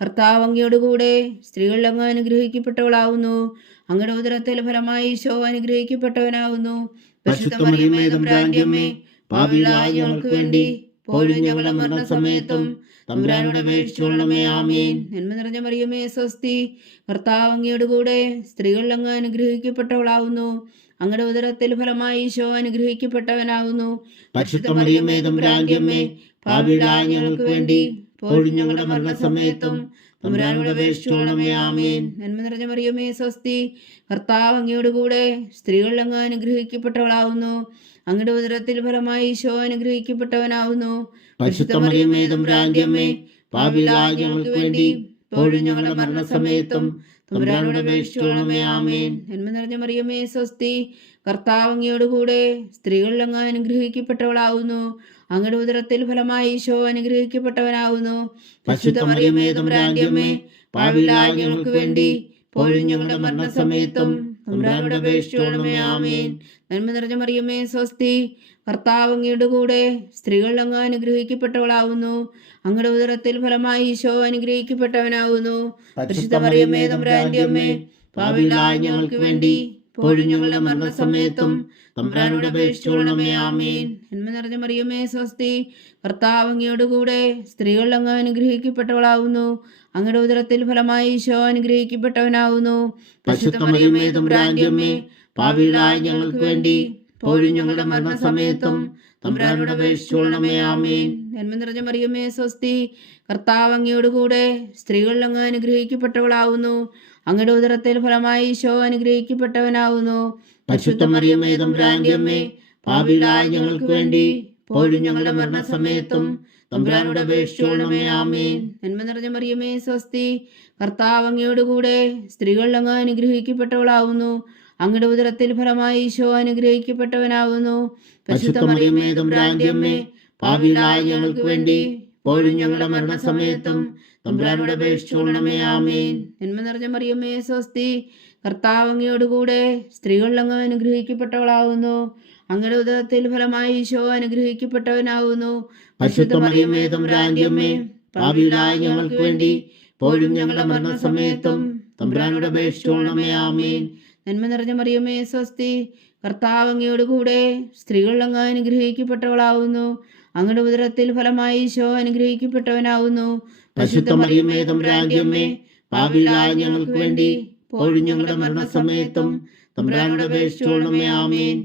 കർത്താവ് അങ്ങയോടുകൂടെ സ്ത്രീകളിൽ അങ്ങ് അനുഗ്രഹിക്കപ്പെട്ടവളാവുന്നു. അങ്ങയുടെ ഉദരത്തിൽ ഫലമായി ഈശോ അനുഗ്രഹിക്കപ്പെട്ടവനാവുന്നു. പരിശുദ്ധ മറിയമേ, തമ്പുരാന്റെ അമ്മേ, പാപികളായ ഞങ്ങൾക്ക് വേണ്ടി ഇപ്പോഴും ഞങ്ങളുടെ മരണസമയത്തും തമ്പുരാനോട് അപേക്ഷിച്ചുകൊള്ളണമേ. ആമേൻ. നന്മ നിറഞ്ഞ മറിയമേ, സ്വസ്തി. കർത്താവ് അങ്ങയോടുകൂടെ സ്ത്രീകളിൽ അങ്ങ് അനുഗ്രഹിക്കപ്പെട്ടവളാവുന്നു. അങ്ങയുടെ ഉദരത്തിൽ ഫലമായി ഈശോ അനുഗ്രഹിക്കപ്പെട്ടവനാകുന്നു. പരിശുദ്ധ മറിയമേ, തമ്പുരാന്റെ അമ്മേ, പാപികളായ ഞങ്ങൾക്ക് വേണ്ടി ഇപ്പോഴും ഞങ്ങളുടെ മരണസമയത്തും തമ്പുരാനോട് അപേക്ഷിച്ചുകൊള്ളണമേ. ആമേൻ. നന്മ നിറഞ്ഞ മറിയമേ, സ്വസ്തി. കർത്താവ് അങ്ങയോടുകൂടെ സ്ത്രീകളിൽ അങ്ങ് അനുഗ്രഹിക്കപ്പെട്ടവളാവുന്നു. അങ്ങയുടെ ഉദരത്തിൽ ഫലമായി ഈശോ അനുഗ്രഹിക്കപ്പെട്ടവനാവുന്നു. പരിശുദ്ധ മറിയമേ, തമ്പുരാന്റെ അമ്മേ, പാപികളായ ഞങ്ങൾക്ക് വേണ്ടി ഇപ്പോഴും ഞങ്ങളുടെ മരണസമയത്തും തമ്പുരാനോട് അപേക്ഷിച്ചുകൊള്ളണമേ. ആമേൻ. നന്മ നിറഞ്ഞ മറിയമേ, സ്വസ്തി. കർത്താവ് അങ്ങയോടുകൂടെ സ്ത്രീകളിൽ അങ്ങ് അനുഗ്രഹിക്കപ്പെട്ടവളാവുന്നു. അങ്ങയുടെ ഉദരത്തിൽ ഫലമായി ഈശോ അനുഗ്രഹിക്കപ്പെട്ടവനാവുന്നു. പരിശുദ്ധ മറിയമേ, തമ്പുരാന്റെ അമ്മേ, പാപികളായ ഞങ്ങൾക്ക് വേണ്ടി ഇപ്പോഴും ഞങ്ങളുടെ മരണസമയത്തും തമ്പുരാനോട് അപേക്ഷിച്ചുകൊള്ളണമേ. ആമേൻ. നന്മ നിറഞ്ഞ മറിയമേ, സ്വസ്തി. കർത്താവ് അങ്ങയോടുകൂടെ സ്ത്രീകളിൽ അങ്ങ് അനുഗ്രഹിക്കപ്പെട്ടവളാവുന്നു. അങ്ങയുടെ ഉദരത്തിൽ ഫലമായി ഈശോ അനുഗ്രഹിക്കപ്പെട്ടവനാവുന്നു. പരിശുദ്ധ മറിയമേ, തമ്പുരാന്റെ അമ്മേ, പാപികളായ ഞങ്ങൾക്ക് വേണ്ടി ഇപ്പോഴും ഞങ്ങളുടെ മരണസമയത്തും തമ്പുരാനോട് അപേക്ഷിച്ചുകൊള്ളണമേ. ആമേൻ. നന്മ നിറഞ്ഞ മറിയമേ, സ്വസ്തി. കർത്താവ് അങ്ങയോടുകൂടെ സ്ത്രീകളിൽ അങ്ങ് അനുഗ്രഹിക്കപ്പെട്ടവളാവുന്നു. അങ്ങയുടെ ഉദരത്തിൽ ഫലമായി ഈശോ അനുഗ്രഹിക്കപ്പെട്ടവനാവുന്നു. പരിശുദ്ധ മറിയമേ, തമ്പുരാന്റെ അമ്മേ, പാപികളായ ഞങ്ങൾക്ക് വേണ്ടി ഇപ്പോഴും ഞങ്ങളുടെ മരണസമയത്തും തമ്പുരാനോട് അപേക്ഷിച്ചുകൊള്ളണമേ. ആമേൻ. നന്മ നിറഞ്ഞ മറിയമേ, സ്വസ്തി. കർത്താവ് അങ്ങയോടുകൂടെ സ്ത്രീകളിൽ അങ്ങ് അനുഗ്രഹിക്കപ്പെട്ടവളാവുന്നു. അങ്ങയുടെ ഉദരത്തിൽ ഫലമായി ഈശോ അനുഗ്രഹിക്കപ്പെട്ടവനാവുന്നു. പരിശുദ്ധ മറിയമേ, തമ്പുരാന്റെ അമ്മേ, പാപികളായ ഞങ്ങൾക്ക് വേണ്ടി ഇപ്പോഴും ഞങ്ങളുടെ മരണസമയത്തും തമ്പുരാനോട് അപേക്ഷിച്ചുകൊള്ളണമേ. ആമേൻ. നന്മ നിറഞ്ഞ മറിയമേ, സ്വസ്തി. കർത്താവ് അങ്ങയോടുകൂടെ സ്ത്രീകളിൽ അങ്ങ് അനുഗ്രഹിക്കപ്പെട്ടവളാവുന്നു. അങ്ങയുടെ ഉദരത്തിൽ ഫലമായി ഈശോ അനുഗ്രഹിക്കപ്പെട്ടവനാവുന്നു. പരിശുദ്ധ മറിയമേ, തമ്പുരാന്റെ അമ്മേ, പാപികളായ ഞങ്ങൾക്ക് വേണ്ടി ഇപ്പോഴും ഞങ്ങളുടെ മരണസമയത്തും തമ്പുരാനോട് അപേക്ഷിച്ചുകൊള്ളണമേ. ആമേൻ. നന്മ നിറഞ്ഞ മറിയമേ, സ്വസ്തി. കർത്താവ് അങ്ങയോടുകൂടെ സ്ത്രീകളിൽ അങ്ങ് അനുഗ്രഹിക്കപ്പെട്ടവളാവുന്നു. അങ്ങയുടെ ഉദരത്തിൽ ഫലമായി ഈശോ അനുഗ്രഹിക്കപ്പെട്ടവനാവുന്നു. പരിശുദ്ധ മറിയമേ, തമ്പുരാന്റെ അമ്മേ, പാപികളായ ഞങ്ങൾക്ക് വേണ്ടി ഇപ്പോഴും ഞങ്ങളുടെ മരണസമയത്തും തമ്പുരാനോട് അപേക്ഷിച്ചുകൊള്ളണമേ. ആമേൻ. നന്മ നിറഞ്ഞ മറിയമേ, സ്വസ്തി. കർത്താവ് അങ്ങയോടുകൂടെ സ്ത്രീകളിൽ അങ്ങ് അനുഗ്രഹിക്കപ്പെട്ടവളാവുന്നു. അങ്ങയുടെ ഉദരത്തിൽ ഫലമായി ഈശോ അനുഗ്രഹിക്കപ്പെട്ടവനാവുന്നു. പരിശുദ്ധ മറിയമേ, തമ്പുരാന്റെ അമ്മേ, പാപികളായ ഞങ്ങൾക്ക് വേണ്ടി ഇപ്പോഴും ഞങ്ങളുടെ മരണസമയത്തും തമ്പുരാനോട് അപേക്ഷിച്ചുകൊള്ളണമേ. ആമേൻ.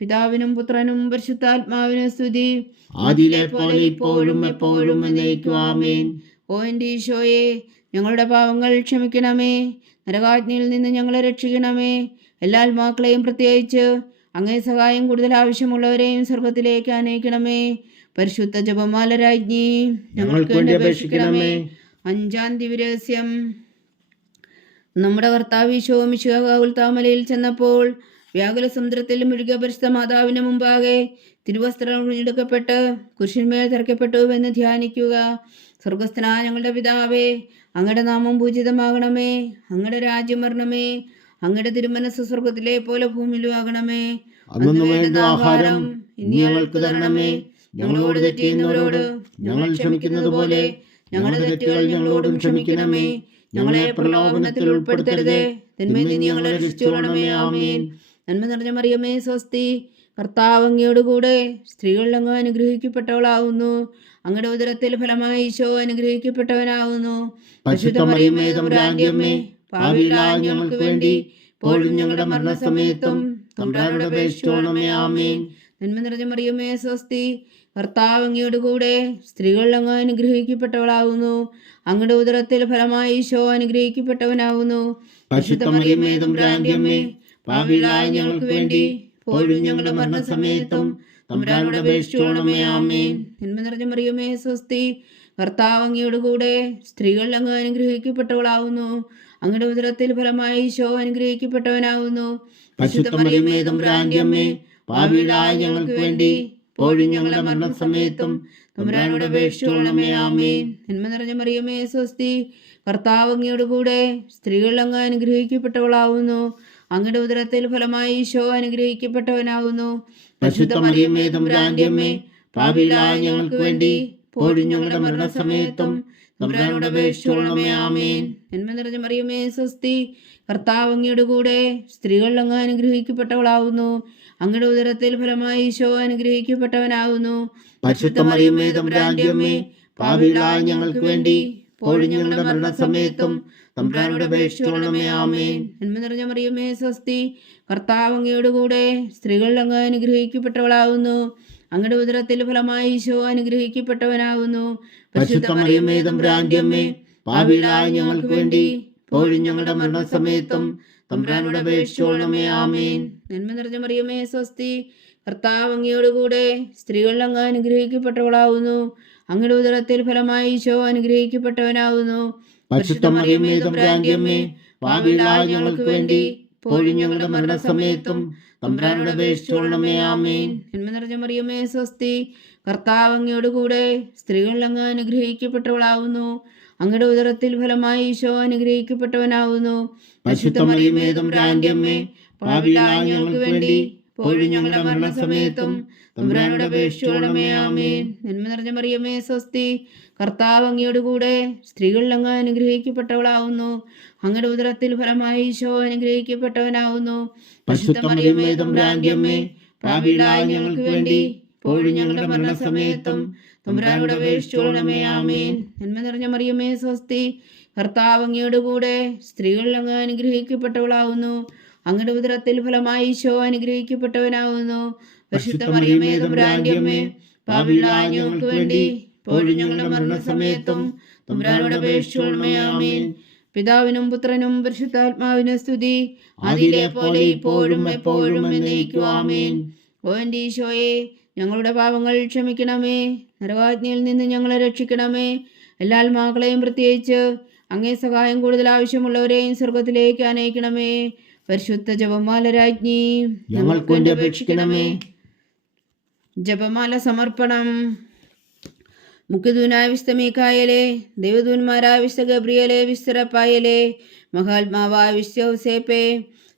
പിതാവിനും പുത്രനും പരിശുദ്ധാത്മാവിനും സ്തുതി. ആദിയിലെ പോലെ ഇപ്പോഴും എപ്പോഴും എന്നേക്കും. ആമേൻ. ഓ എൻ്റെ ഈശോയെ, ഞങ്ങളുടെ പാവങ്ങൾ ക്ഷമിക്കണമേ. നരകാജ്ഞയിൽ നിന്ന് ഞങ്ങളെ രക്ഷിക്കണമേ. എല്ലാ ആത്മാക്കളെയും പ്രത്യേകിച്ച് അങ്ങേ സഹായം കൂടുതൽ ആവശ്യമുള്ളവരെയും സ്വർഗത്തിലേക്ക് അനയിക്കണമേ. പരിശുദ്ധ ജപമാല രാജ്ഞി, ഞങ്ങൾക്ക് വേണ്ടി അപേക്ഷിക്കണമേ. 5-ാം ദിവ്യരഹസ്യം. നമ്മുടെ കർത്താവ് ഈശോ മിശിഹാ ഗോൽഗോഥാമലയിൽ ചെന്നപ്പോൾ വ്യാകുല സമുദ്രത്തിൽ മുഴുകിയ പരിശുദ്ധ മാതാവിന് മുമ്പാകെ തിരുവസ്ത്രം എടുക്കപ്പെട്ട് കുരിശിന്മേൽ തറയ്ക്കപ്പെട്ടുവെന്ന് ധ്യാനിക്കുക. സ്വർഗസ്ഥനായ ഞങ്ങളുടെ പിതാവേ, അങ്ങയുടെ നാമം പൂജിതമാകണമേ. അങ്ങയുടെ രാജ്യം വരണമേ. അങ്ങയുടെ തിരുമനസ് സ്വർഗത്തിലെ പോലെ ഭൂമിയിലും ആകണമേ. അന്നു വേണ്ട ആഹാരം ഇനി ഞങ്ങൾക്ക് തരണമേ. ഞങ്ങളോട് തെറ്റ് ചെയ്യുന്നവരോട് ഞങ്ങൾ ക്ഷമിക്കുന്നത് പോലെ ഞങ്ങളുടെ തെറ്റുകൾ ഞങ്ങളോടും ക്ഷമിക്കണമേ. ഞങ്ങളെ പ്രലോഭനത്തിൽ ഉൾപ്പെടുത്തരുതേ, തിന്മയിൽ നിന്ന് ഞങ്ങളെ രക്ഷിച്ചുകൊള്ളണമേ. ആമേൻ. നന്മ നിറഞ്ഞ മറിയമേ, സ്വസ്തി. കർത്താവ് അങ്ങയോടുകൂടെ സ്ത്രീകളിൽ അങ്ങ് അനുഗ്രഹിക്കപ്പെട്ടവളാവുന്നു. അങ്ങയുടെ ഉദരത്തിൽ ഫലമായി ഈശോ അനുഗ്രഹിക്കപ്പെട്ടവനാവുന്നു. പരിശുദ്ധ മറിയമേ, തമ്പുരാന്റെ അമ്മേ, പാപികളായ ഞങ്ങൾക്ക് വേണ്ടി ഇപ്പോഴും ഞങ്ങളുടെ മരണസമയത്തും തമ്പുരാനോട് അപേക്ഷിച്ചുകൊള്ളണമേ. ആമേൻ. നന്മ നിറഞ്ഞ മറിയമേ, സ്വസ്തി. കർത്താവ് അങ്ങയോടുകൂടെ സ്ത്രീകളിൽ അങ്ങ് അനുഗ്രഹിക്കപ്പെട്ടവളാവുന്നു. അങ്ങയുടെ ഉദരത്തിൽ ഫലമായി ഈശോ അനുഗ്രഹിക്കപ്പെട്ടവനാവുന്നു. പരിശുദ്ധ മറിയമേ, തമ്പുരാന്റെ അമ്മേ, പാപികളായ ഞങ്ങൾക്ക് വേണ്ടി ഇപ്പോഴും ഞങ്ങളുടെ മരണസമയത്തും തമ്പുരാനോട് അപേക്ഷിച്ചുകൊള്ളണമേ. ആമേൻ. നന്മ നിറഞ്ഞ മറിയമേ, സ്വസ്തി. കർത്താവ് അങ്ങയോട് കൂടെ സ്ത്രീകൾ അങ്ങ് അനുഗ്രഹിക്കപ്പെട്ടവളാവുന്നു. അങ്ങയുടെ ഉദരത്തിൽ ഫലമായി ഈശോ അനുഗ്രഹിക്കപ്പെട്ടവനാവുന്നു. പരിശുദ്ധ മറിയമേ തമ്പുരാന്റെ അമ്മേ, പാപികളായ ഞങ്ങൾക്ക് വേണ്ടി ഇപ്പോഴും ഞങ്ങളുടെ മരണസമയത്തും തമ്പുരാനോട് അപേക്ഷിച്ചുകൊള്ളണമേ. ആമേൻ. നന്മ നിറഞ്ഞ മറിയമേ സ്വസ്തി, കർത്താവ് അങ്ങയോട് കൂടെ സ്ത്രീകൾ അങ്ങ് അനുഗ്രഹിക്കപ്പെട്ടവളാവുന്നു. അങ്ങയുടെ ഉദരത്തിൽ ഫലമായി ഈശോ അനുഗ്രഹിക്കപ്പെട്ടവനാവുന്നു. പരിശുദ്ധ മറിയമേ തമ്പുരാന്റെ അമ്മേ, പാപികളായ ഞങ്ങൾക്ക് വേണ്ടി ഇപ്പോഴും ഞങ്ങളുടെ മരണസമയത്തും തമ്പുരാനോട് അപേക്ഷിച്ചുകൊള്ളണമേ. ആമേൻ. നന്മ നിറഞ്ഞ മറിയമേ സ്വസ്തി, കർത്താവ് അങ്ങയോട് കൂടെ സ്ത്രീകൾ അങ്ങ് അനുഗ്രഹിക്കപ്പെട്ടവളാവുന്നു. അങ്ങയുടെ ഉദരത്തിൽ ഫലമായി ഈശോ അനുഗ്രഹിക്കപ്പെട്ടവനാവുന്നു. പരിശുദ്ധ മറിയമേ തമ്പുരാന്റെ അമ്മേ, പാപികളായ ഞങ്ങൾക്ക് വേണ്ടി ഇപ്പോഴും ഞങ്ങളുടെ മരണസമയത്തും തമ്പുരാനോട് അപേക്ഷിച്ചുകൊള്ളണമേ. ആമേൻ. നന്മ നിറഞ്ഞ മറിയമേ സ്വസ്തി, കർത്താവ് അങ്ങയോട് കൂടെ സ്ത്രീകൾ അങ്ങ് അനുഗ്രഹിക്കപ്പെട്ടവളാവുന്നു. അങ്ങയുടെ ഉദരത്തിൽ ഫലമായി ഈശോ അനുഗ്രഹിക്കപ്പെട്ടവനാവുന്നു. പരിശുദ്ധ മറിയമേ തമ്പുരാന്റെ അമ്മേ, പാപികളായ ഞങ്ങൾക്ക് വേണ്ടി ഇപ്പോഴും ഞങ്ങളുടെ മരണസമയത്തും തമ്പുരാനോട് അപേക്ഷിച്ചുകൊള്ളണമേ. ആമേൻ. നന്മ നിറഞ്ഞ മറിയമേ സ്വസ്തി, കർത്താവ് അങ്ങയോട് കൂടെ സ്ത്രീകൾ അങ്ങ് അനുഗ്രഹിക്കപ്പെട്ടവളാവുന്നു. അങ്ങയുടെ ഉദരത്തിൽ ഫലമായി ഈശോ അനുഗ്രഹിക്കപ്പെട്ടവനാവുന്നു. പരിശുദ്ധ മറിയമേ തമ്പുരാന്റെ അമ്മേ, പാപികളായ ഞങ്ങൾക്ക് വേണ്ടി ഇപ്പോഴും ഞങ്ങളുടെ മരണസമയത്തും തമ്പുരാനോട് അപേക്ഷിച്ചുകൊള്ളണമേ. ആമേൻ. നന്മ നിറഞ്ഞ മറിയമേ സ്വസ്തി, കർത്താവ് അങ്ങയോട് കൂടെ സ്ത്രീകൾ അങ്ങ് അനുഗ്രഹിക്കപ്പെട്ടവളാവുന്നു. അങ്ങയുടെ ഉദരത്തിൽ ഫലമായി ഈശോ അനുഗ്രഹിക്കപ്പെട്ടവനാവുന്നു. പരിശുദ്ധ മറിയമേ തമ്പുരാന്റെ അമ്മേ, പാപികളായ ഞങ്ങൾക്ക് വേണ്ടി ഇപ്പോഴും ഞങ്ങളുടെ മരണസമയത്തും തമ്പുരാനോട് അപേക്ഷിച്ചുകൊള്ളണമേ. ആമേൻ. നന്മ നിറഞ്ഞ മറിയമേ സ്വസ്തി, കർത്താവ് അങ്ങയോട് കൂടെ സ്ത്രീകൾ അങ്ങ് അനുഗ്രഹിക്കപ്പെട്ടവളാവുന്നു. അങ്ങയുടെ ഉദരത്തിൽ ഫലമായി ഈശോ അനുഗ്രഹിക്കപ്പെട്ടവനാവുന്നു. പരിശുദ്ധ മറിയമേ തമ്പുരാന്റെ അമ്മേ, പാപികളായ ഞങ്ങൾക്ക് വേണ്ടി ഇപ്പോഴും ഞങ്ങളുടെ മരണസമയത്തും തമ്പുരാനോട് അപേക്ഷിച്ചുകൊള്ളണമേ. ആമേൻ. നന്മ നിറഞ്ഞ മറിയമേ സ്വസ്തി, കർത്താവ് അങ്ങയോട് കൂടെ സ്ത്രീകൾ അങ്ങ് അനുഗ്രഹിക്കപ്പെട്ടവളാവുന്നു. അങ്ങയുടെ ഉദരത്തിൽ ഫലമായി ഈശോ അനുഗ്രഹിക്കപ്പെട്ടവനാവുന്നു. പരിശുദ്ധ മറിയമേ തമ്പുരാന്റെ അമ്മേ, പാപികളായ ഞങ്ങൾക്ക് വേണ്ടി ഇപ്പോഴും ഞങ്ങളുടെ മരണസമയത്തും തമ്പുരാനോട് അപേക്ഷിച്ചുകൊള്ളണമേ. ആമേൻ. പിതാവിനും പുത്രനും പരിശുദ്ധാത്മാവിനും സ്തുതി, അതിലെ പോലെ ഇപ്പോഴും എപ്പോഴും എന്നേക്കും. ആമേൻ. ഓ എൻ്റെ ഈശോയെ, ഞങ്ങളുടെ പാപങ്ങൾ ക്ഷമിക്കണമേ. നരകാഗ്നിയിൽ നിന്ന് ഞങ്ങളെ രക്ഷിക്കണമേ. എല്ലാ ആത്മാക്കളെയും പ്രത്യേകിച്ച് അങ്ങേ സഹായം കൂടുതൽ ആവശ്യമുള്ളവരെയും സ്വർഗത്തിലേക്ക് അനയിക്കണമേ. പരിശുദ്ധ ജപമാല രാജ്ഞി, ഞങ്ങൾക്ക് വേണ്ടി അപേക്ഷിക്കണമേ. ജപമാല സമർപ്പണം. മുഖ്യദൂനായ വിശുദ്ധ മീഖായേലേ, ദൈവദൂന്മാരായ വിശുദ്ധ ഗബ്രിയേലേ, വിശുദ്ധ റഫായേലേ, മഹാത്മാവായ വിശുദ്ധ യോസേപ്പേ,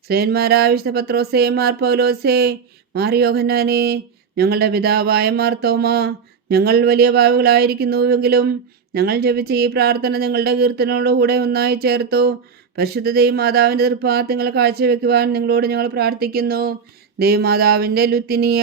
സ്ലേന്മാരായ വിശുദ്ധ പത്രോസേ, മാർ പൗലോസേ, മാർ യോഹന്നാനേ, ഞങ്ങളുടെ പിതാവായ മാർ തോമാ, ഞങ്ങൾ വലിയ പാപികളായിരിക്കുന്നുവെങ്കിലും ഞങ്ങൾ ജപിച്ച ഈ പ്രാർത്ഥന നിങ്ങളുടെ കീർത്തനോടുകൂടെ ഒന്നായി ചേർത്തു. പരിശുദ്ധ ദൈവമാതാവിൻ്റെ തൃപ്പാദങ്ങൾ കാഴ്ചവെക്കുവാൻ നിങ്ങളോട് ഞങ്ങൾ പ്രാർത്ഥിക്കുന്നു. ദൈവമാതാവിൻ്റെ ലുത്തിനിയ.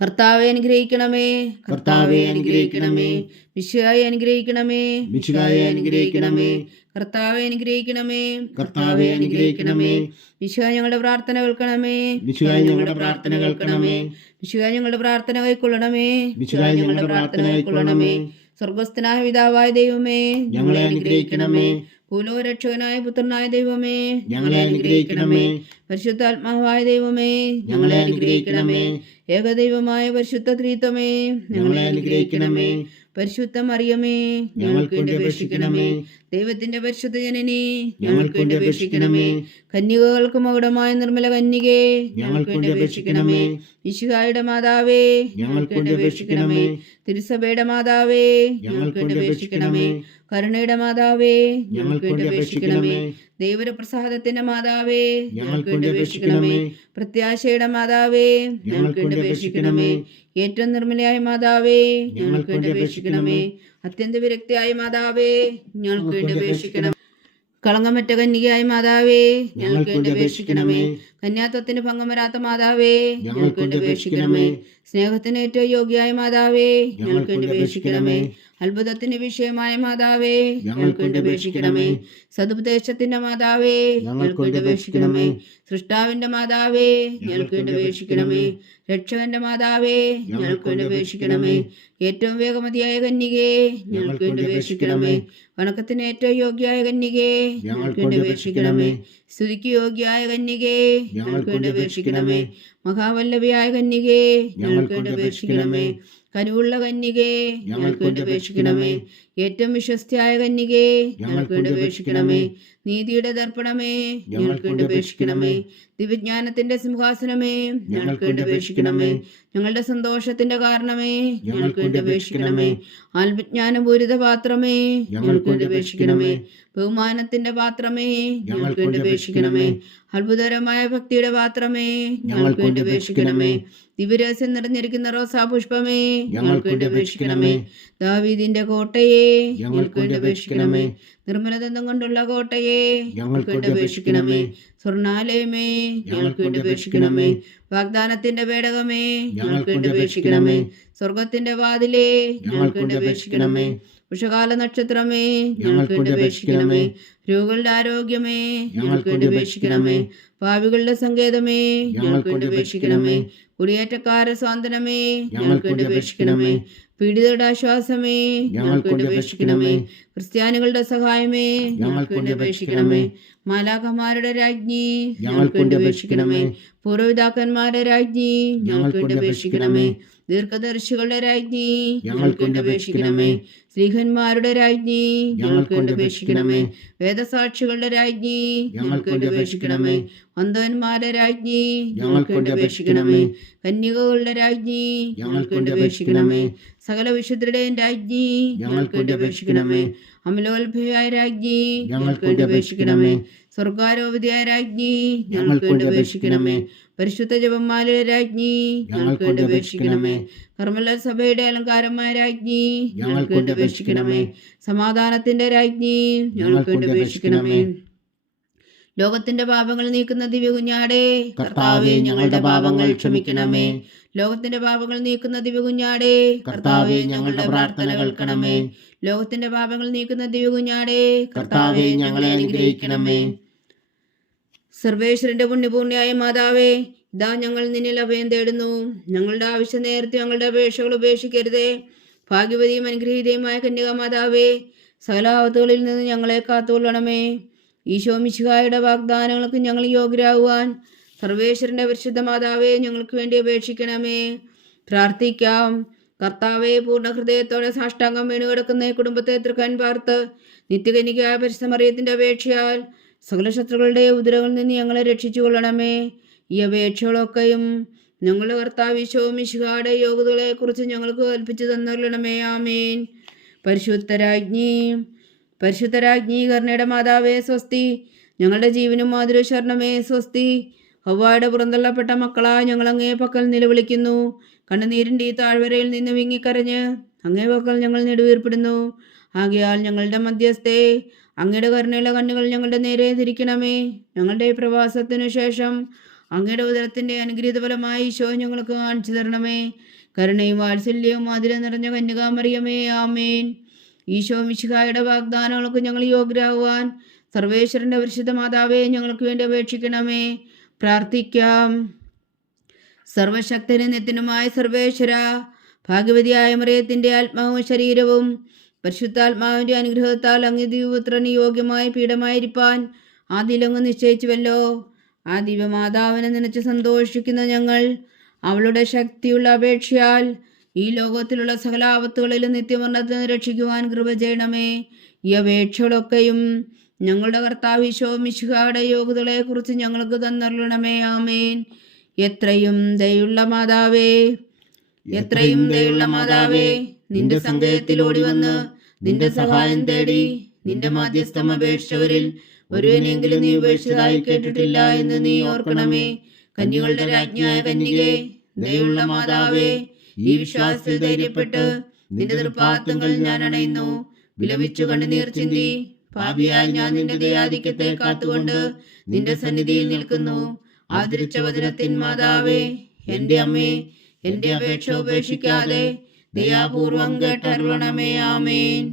കർത്താവെ അനുഗ്രഹിക്കണമേ. കർത്താവെ അനുഗ്രഹിക്കണമേ. മിശിഹായെ അനുഗ്രഹിക്കണമേ. മിശിഹായെ അനുഗ്രഹിക്കണമേ. കർത്താവെ അനുഗ്രഹിക്കണമേ. കർത്താവെ അനുഗ്രഹിക്കണമേ. മിശിഹാ ഞങ്ങളുടെ പ്രാർത്ഥന കേൾക്കണമേ. മിശിഹായ ഞങ്ങളുടെ പ്രാർത്ഥന കേൾക്കണമേ. മിശിഹാ ഞങ്ങളുടെ പ്രാർത്ഥന കൈക്കൊള്ളണമേ. മിശിഹായ ഞങ്ങളുടെ പ്രാർത്ഥന കൈക്കൊള്ളണമേ. സ്വർഗസ്ഥനായ പിതാവായ ദൈവമേ, ഞങ്ങളെ അനുഗ്രഹിക്കണമേ. ഭൂലോകരക്ഷകനായ പുത്രനായ ദൈവമേ, ഞങ്ങളെ അനുഗ്രഹിക്കണമേ. പരിശുദ്ധാത്മാവായ ദൈവമേ, ഞങ്ങളെ അനുഗ്രഹിക്കണമേ. ഏകദൈവമായ പരിശുദ്ധ ത്രിത്വമേ, ഞങ്ങളെ അനുഗ്രഹിക്കണമേ. പരിശുദ്ധ മറിയമേ, ഞങ്ങൾക്ക് വേണ്ടി അപേക്ഷിക്കണമേ. ദൈവത്തിന്റെ പരിശുദ്ധ ജനനി, ഞങ്ങൾക്ക് വേണ്ടി അപേക്ഷിക്കണമേ. കന്യകകൾക്ക് മകുടമായ നിർമ്മല കന്യകേ, ഞങ്ങൾക്ക് വേണ്ടി അപേക്ഷിക്കണമേ. മിശിഹായുടെ മാതാവേ, ഞങ്ങൾക്ക് വേണ്ടി അപേക്ഷിക്കണമേ. തിരുസഭയുടെ മാതാവേ, ഞങ്ങൾക്ക് വേണ്ടി അപേക്ഷിക്കണമേ. കരുണയുടെ മാതാവേ, ഞങ്ങൾക്ക് വേണ്ടി അപേക്ഷിക്കണമേ. ദൈവപ്രസാദത്തിന്റെ മാതാവേ, ഞങ്ങൾക്ക് വേണ്ടി അപേക്ഷിക്കണമേ. പ്രത്യാശയുടെ മാതാവേ, ഞങ്ങൾക്ക് വേണ്ടി അപേക്ഷിക്കണമേ. ഏറ്റവും നിർമ്മലയായ മാതാവേ, ഞങ്ങൾക്ക് വേണ്ടി അപേക്ഷിക്കണമേ. അത്യന്ത വിരക്തിയായ മാതാവേ, ഞങ്ങൾക്ക് വേണ്ടി അപേക്ഷിക്കണം. കളങ്കമറ്റ കന്യകയായ മാതാവേ, ഞങ്ങൾക്ക് വേണ്ടി അപേക്ഷിക്കണമേ. കന്യാത്വത്തിന് ഭംഗം വരാത്ത മാതാവേ, ഞങ്ങൾക്ക് വേണ്ടി അപേക്ഷിക്കണമേ. സ്നേഹത്തിന് ഏറ്റവും യോഗ്യയായ മാതാവേ, ഞങ്ങൾക്ക് വേണ്ടി അപേക്ഷിക്കണമേ. അത്ഭുതത്തിന് വിഷയമായ മാതാവേ, ഞങ്ങൾക്ക് വേണ്ടി അപേക്ഷിക്കണമേ. സതുപദേശത്തിന്റെ മാതാവേ, ഞങ്ങൾക്ക് വേണ്ടി അപേക്ഷിക്കണമേ. സൃഷ്ടാവിന്റെ മാതാവേ, ഞങ്ങൾക്ക് വേണ്ടി അപേക്ഷിക്കണമേ. രക്ഷകന്റെ മാതാവേ, ഞങ്ങൾക്ക് വേണ്ടി അപേക്ഷിക്കണമേ. ഏറ്റവും വേഗമതിയായ കന്യകേ, ഞങ്ങൾക്ക് വേണ്ടി അപേക്ഷിക്കണമേ. വണക്കത്തിന് ഏറ്റവും യോഗ്യയായ കന്യകേ, ഞങ്ങൾക്ക് വേണ്ടി അപേക്ഷിക്കണമേ. സ്തുതിക്ക് യോഗ്യയായ കന്യകേ, ഞങ്ങൾക്ക് വേണ്ടി അപേക്ഷിക്കണമേ. മഹാവല്ലഭിയായ കന്യകേ, ഞങ്ങൾക്ക് വേണ്ടി അപേക്ഷിക്കണമേ. കനിവുള്ള കന്യകേ, ഞങ്ങൾക്ക് വേണ്ടി അപേക്ഷിക്കണമേ. ഏറ്റവും വിശ്വസ്തയായ കന്യകേ, ഞങ്ങൾക്ക് വേണ്ടി അപേക്ഷിക്കണമേ. നീതിയുടെ ദർപ്പണമേ, ഞങ്ങൾക്ക് വേണ്ടി അപേക്ഷിക്കണമേ. ദിവ്യജ്ഞാനത്തിന്റെ സിംഹാസനമേ, ഞങ്ങൾക്ക് വേണ്ടി അപേക്ഷിക്കണമേ. ഞങ്ങളുടെ സന്തോഷത്തിന്റെ കാരണമേ, ഞങ്ങൾക്ക് വേണ്ടി അപേക്ഷിക്കണമേ. ആത്മജ്ഞാനപൂരിത പാത്രമേ, ഞങ്ങൾക്ക് വേണ്ടി അപേക്ഷിക്കണമേ. ബഹുമാനത്തിന്റെ പാത്രമേ, ഞങ്ങൾക്ക് വേണ്ടി അപേക്ഷിക്കണമേ. അത്ഭുതകരമായ ഭക്തിയുടെ പാത്രമേ, ഞങ്ങൾക്ക് വേണ്ടി അപേക്ഷിക്കണമേ. ദിവ്യരഹസ്യം നിറഞ്ഞിരിക്കുന്ന റോസാപുഷ്പമേ, ഞങ്ങൾക്ക് വേണ്ടി അപേക്ഷിക്കണമേ. ദാവീദിന്റെ കോട്ടയെ, ഞങ്ങൾക്ക് വേണ്ടി അപേക്ഷിക്കണമേ. നിർമ്മലദന്തം കൊണ്ടുള്ള കോട്ടയെ, ഞങ്ങൾക്ക് വേണ്ടി അപേക്ഷിക്കണമേ. സ്വർണാലയമേ, ഞങ്ങൾക്ക് വേണ്ടി അപേക്ഷിക്കണമേ. വാഗ്ദാനത്തിന്റെ പേടകമേ, ഞങ്ങൾക്ക് വേണ്ടി അപേക്ഷിക്കണമേ. സ്വർഗത്തിന്റെ വാതിലേ, ഞങ്ങൾക്ക് വേണ്ടി അപേക്ഷിക്കണമേ. വൃഷകാല നക്ഷത്രമേ, ഞങ്ങൾക്ക് വേണ്ടി അപേക്ഷിക്കണമേ. രോഗികളുടെ ആരോഗ്യമേ, ഞങ്ങൾക്ക് വേണ്ടി അപേക്ഷിക്കണമേ. പാപികളുടെ സങ്കേതമേ, ഞങ്ങൾക്ക് വേണ്ടി അപേക്ഷിക്കണമേ. കുടിയേറ്റക്കാര സ്വാതന്ത്ര്യമേ, ഞങ്ങൾക്ക് വേണ്ടി അപേക്ഷിക്കണമേ. പീഡിതരുടെ ആശ്വാസമേ, ഞങ്ങൾക്ക് വേണ്ടി അപേക്ഷിക്കണമേ. ക്രിസ്ത്യാനികളുടെ സഹായമേ, ഞങ്ങൾക്ക് വേണ്ടി അപേക്ഷിക്കണമേ. മാലാഖമാരുടെ രാജ്ഞി, ഞങ്ങൾക്ക് വേണ്ടി അപേക്ഷിക്കണമേ. പൂർവ്വപിതാക്കന്മാരുടെ രാജ്ഞി, ഞങ്ങൾക്ക് വേണ്ടി അപേക്ഷിക്കണമേ. ദീർഘദർശികളുടെ രാജ്ഞി, ഞങ്ങൾക്ക് വേണ്ടി അപേക്ഷിക്കണമേ. സ്ത്രീഹന്മാരുടെ രാജ്ഞി, ഞങ്ങൾക്ക് വേണ്ടി അപേക്ഷിക്കണമേ. വേദസാക്ഷികളുടെ രാജ്ഞി, ഞങ്ങൾക്ക് വേണ്ടി അപേക്ഷിക്കണമേ. അന്ധന്മാരുടെ രാജ്ഞി, ഞങ്ങൾക്ക് വേണ്ടി അപേക്ഷിക്കണമേ. കന്യകകളുടെ രാജ്ഞി, ഞങ്ങൾക്ക് വേണ്ടി അപേക്ഷിക്കണമേ. സകല വിശുദ്ധരുടെയും രാജ്ഞി, ഞങ്ങൾക്ക് വേണ്ടി അപേക്ഷിക്കണമേ. അമലോത്ഭവയായ രാജ്ഞി, ഞങ്ങൾക്ക് വേണ്ടി അപേക്ഷിക്കണമേ. സ്വർഗാരോപതിയായ രാജ്ഞി, ഞങ്ങൾക്ക് വേണ്ടി അപേക്ഷിക്കണമേ. പരിശുദ്ധ ജപമാലയുടെ രാജ്ഞി, ഞങ്ങൾക്ക് വേണ്ടി അപേക്ഷിക്കണമേ. കർമ്മല സഭയുടെ അലങ്കാരമായ രാജ്ഞി, ഞങ്ങൾക്ക് വേണ്ടി അപേക്ഷിക്കണമേ. സമാധാനത്തിന്റെ രാജ്ഞി, ഞങ്ങൾക്ക് വേണ്ടി അപേക്ഷിക്കണമേ. ലോകത്തിന്റെ പാപങ്ങൾ നീക്കുന്ന ദിവ്യ കുഞ്ഞാടേ, കർത്താവേ ഞങ്ങളുടെ പാപങ്ങൾ ക്ഷമിക്കണമേ. ലോകത്തിന്റെ പാപങ്ങൾ നീക്കുന്ന ദിവ്യ കുഞ്ഞാടേ, കർത്താവേ ഞങ്ങളുടെ പ്രാർത്ഥന കേൾക്കണമേ. ലോകത്തിന്റെ പാപങ്ങൾ നീക്കുന്ന ദിവ്യ കുഞ്ഞാടേ, കർത്താവേ ഞങ്ങളെ അനുഗ്രഹിക്കണമേ. സർവേശ്വരന്റെ പുണ്യപൂർണ്യായ മാതാവേ, ഇതാ ഞങ്ങൾ നിന്നിൽ അഭയം തേടുന്നു. ഞങ്ങളുടെ ആവശ്യ നേരത്തെ ഞങ്ങളുടെ അപേക്ഷകൾ ഉപേക്ഷിക്കരുതേ. ഭാഗ്യവതിയും അനുഗ്രഹീതയുമായ കന്യകാമാതാവേ, സകല ആപത്തുകളിൽ നിന്ന് ഞങ്ങളെ കാത്തുകൊള്ളണമേ. ഈശോ മിശിഹായുടെ വാഗ്ദാനങ്ങൾക്ക് ഞങ്ങൾ യോഗ്യരാകുവാൻ സർവേശ്വരന്റെ പരിശുദ്ധ മാതാവേ, ഞങ്ങൾക്ക് വേണ്ടി അപേക്ഷിക്കണമേ. പ്രാർത്ഥിക്കാം. കർത്താവെ, പൂർണ്ണ ഹൃദയത്തോടെ സാഷ്ടാംഗം വീണുകിടക്കുന്ന ഈ കുടുംബത്തെ തൃക്കൻ പാർത്ത് നിത്യകന്യകയായ പരിശുദ്ധ മറിയത്തിന്റെ അപേക്ഷയാൽ സകല ശത്രുക്കളുടെ ഉദരങ്ങളിൽ നിന്ന് ഞങ്ങളെ രക്ഷിച്ചു കൊള്ളണമേ. ഈ അപേക്ഷകളൊക്കെയും ഞങ്ങളുടെ കർത്താവ് ഈശോ മിശിഹായുടെ യോഗ്യതകളെ കുറിച്ച് ഞങ്ങൾക്ക് കൽപ്പിച്ചു തന്നരുളണമേ. ആമേൻ. പരിശുദ്ധരാജ്ഞി കരുണയുടെ മാതാവേ സ്വസ്തി. ഞങ്ങളുടെ ജീവനും മാധുരശരണമേ സ്വസ്തി. ഹവ്വായുടെ പുറന്തള്ളപ്പെട്ട മക്കളാ ഞങ്ങൾ അങ്ങേ പക്കൽ നിലവിളിക്കുന്നു. കണ്ണുനീരിൻ്റെ ഈ താഴ്വരയിൽ നിന്ന് വിങ്ങിക്കരഞ്ഞ് അങ്ങേ പക്കൽ ഞങ്ങൾ നെടുവീർപ്പെടുന്നു. ആകയാൽ ഞങ്ങളുടെ മധ്യസ്ഥേ, അങ്ങയുടെ കരുണയുള്ള കണ്ണുകൾ ഞങ്ങളുടെ നേരെ തിരിക്കണമേ. ഞങ്ങളുടെ പ്രവാസത്തിനു ശേഷം അങ്ങയുടെ ഉദരത്തിൻ്റെ അനുഗ്രഹീത ഫലമായി ഈശോ ഞങ്ങൾക്ക് കാണിച്ചു തരണമേ. കരുണയും വാത്സല്യവും അതിരെ നിറഞ്ഞ കന്യകാമറിയമേ, ആമേൻ. ഈശോ മിശിഹായുടെ വാഗ്ദാനങ്ങൾക്ക് ഞങ്ങൾ യോഗ്യരാകുവാൻ സർവേശ്വരന്റെ പരിശുദ്ധ മാതാവേ, ഞങ്ങൾക്ക് വേണ്ടി അപേക്ഷിക്കണമേ. പ്രാർത്ഥിക്കാം. സർവശക്തനും നിത്യനുമായ സർവേശ്വര, ഭാഗ്യവതിയായ മറിയത്തിൻ്റെ ആത്മാവും ശരീരവും പരിശുദ്ധാത്മാവിൻ്റെ അനുഗ്രഹത്താൽ അങ്ങ് ദിവ്യപുത്രന് യോഗ്യമായ പീഠമായിരിക്കാൻ ആദിലങ്ങ് നിശ്ചയിച്ചുവല്ലോ. ആ ദിവ്യമാതാവിനെ നനച്ച് സന്തോഷിക്കുന്ന ഞങ്ങൾ അവളുടെ ശക്തിയുള്ള അപേക്ഷയാൽ ഈ ലോകത്തിലുള്ള സകല ആപത്തുകളിലും നിത്യമരണത്തിൽ നിന്ന് രക്ഷിക്കുവാൻ കൃപ ചെയ്യണമേ. ഈ അപേക്ഷകളൊക്കെയും ഞങ്ങളുടെ കർത്താവ് ഈശോ മിശിഹായുടെ യോഗ്യതകളെക്കുറിച്ച് ഞങ്ങൾക്ക് തന്നരുളണമേ. ആമേൻ. എത്രയും ദയുള്ള മാതാവേ, നിന്റെ സങ്കേതത്തിൽ ഓടി വന്ന് നിന്റെ സഹായം തേടി നിന്റെ മാധ്യസ്ഥം അപേക്ഷിച്ചവരിൽ ഒരുവനെങ്കിലും നീ ഉപേക്ഷിച്ചതായി കേട്ടിട്ടില്ല എന്ന് നീ ഓർക്കണമേ. കന്യകളുടെ രാജ്ഞിയായ കന്യകേ, ദയുള്ള മാതാവേ, ഈ വിശ്വാസത്തിൽ ധൈര്യപ്പെട്ട് നിന്റെ തൃപ്പാദങ്ങൾ ഞാൻ അണയുന്നു. വിലപിച്ചു കണ്ണുനീർ ചിന്തി പാപിയായി ഞാൻ നിന്റെ ദയാധിക്യത്തെ കാത്തുകൊണ്ട് നിന്റെ സന്നിധിയിൽ നിൽക്കുന്നു. ആദരിച്ച വചനത്തിൻ മാതാവേ, എന്റെ അമ്മേ, എന്റെ അപേക്ഷ ഉപേക്ഷിക്കാതെ ദയാപൂർവം കേട്ടരുളണമേ. ആമേൻ.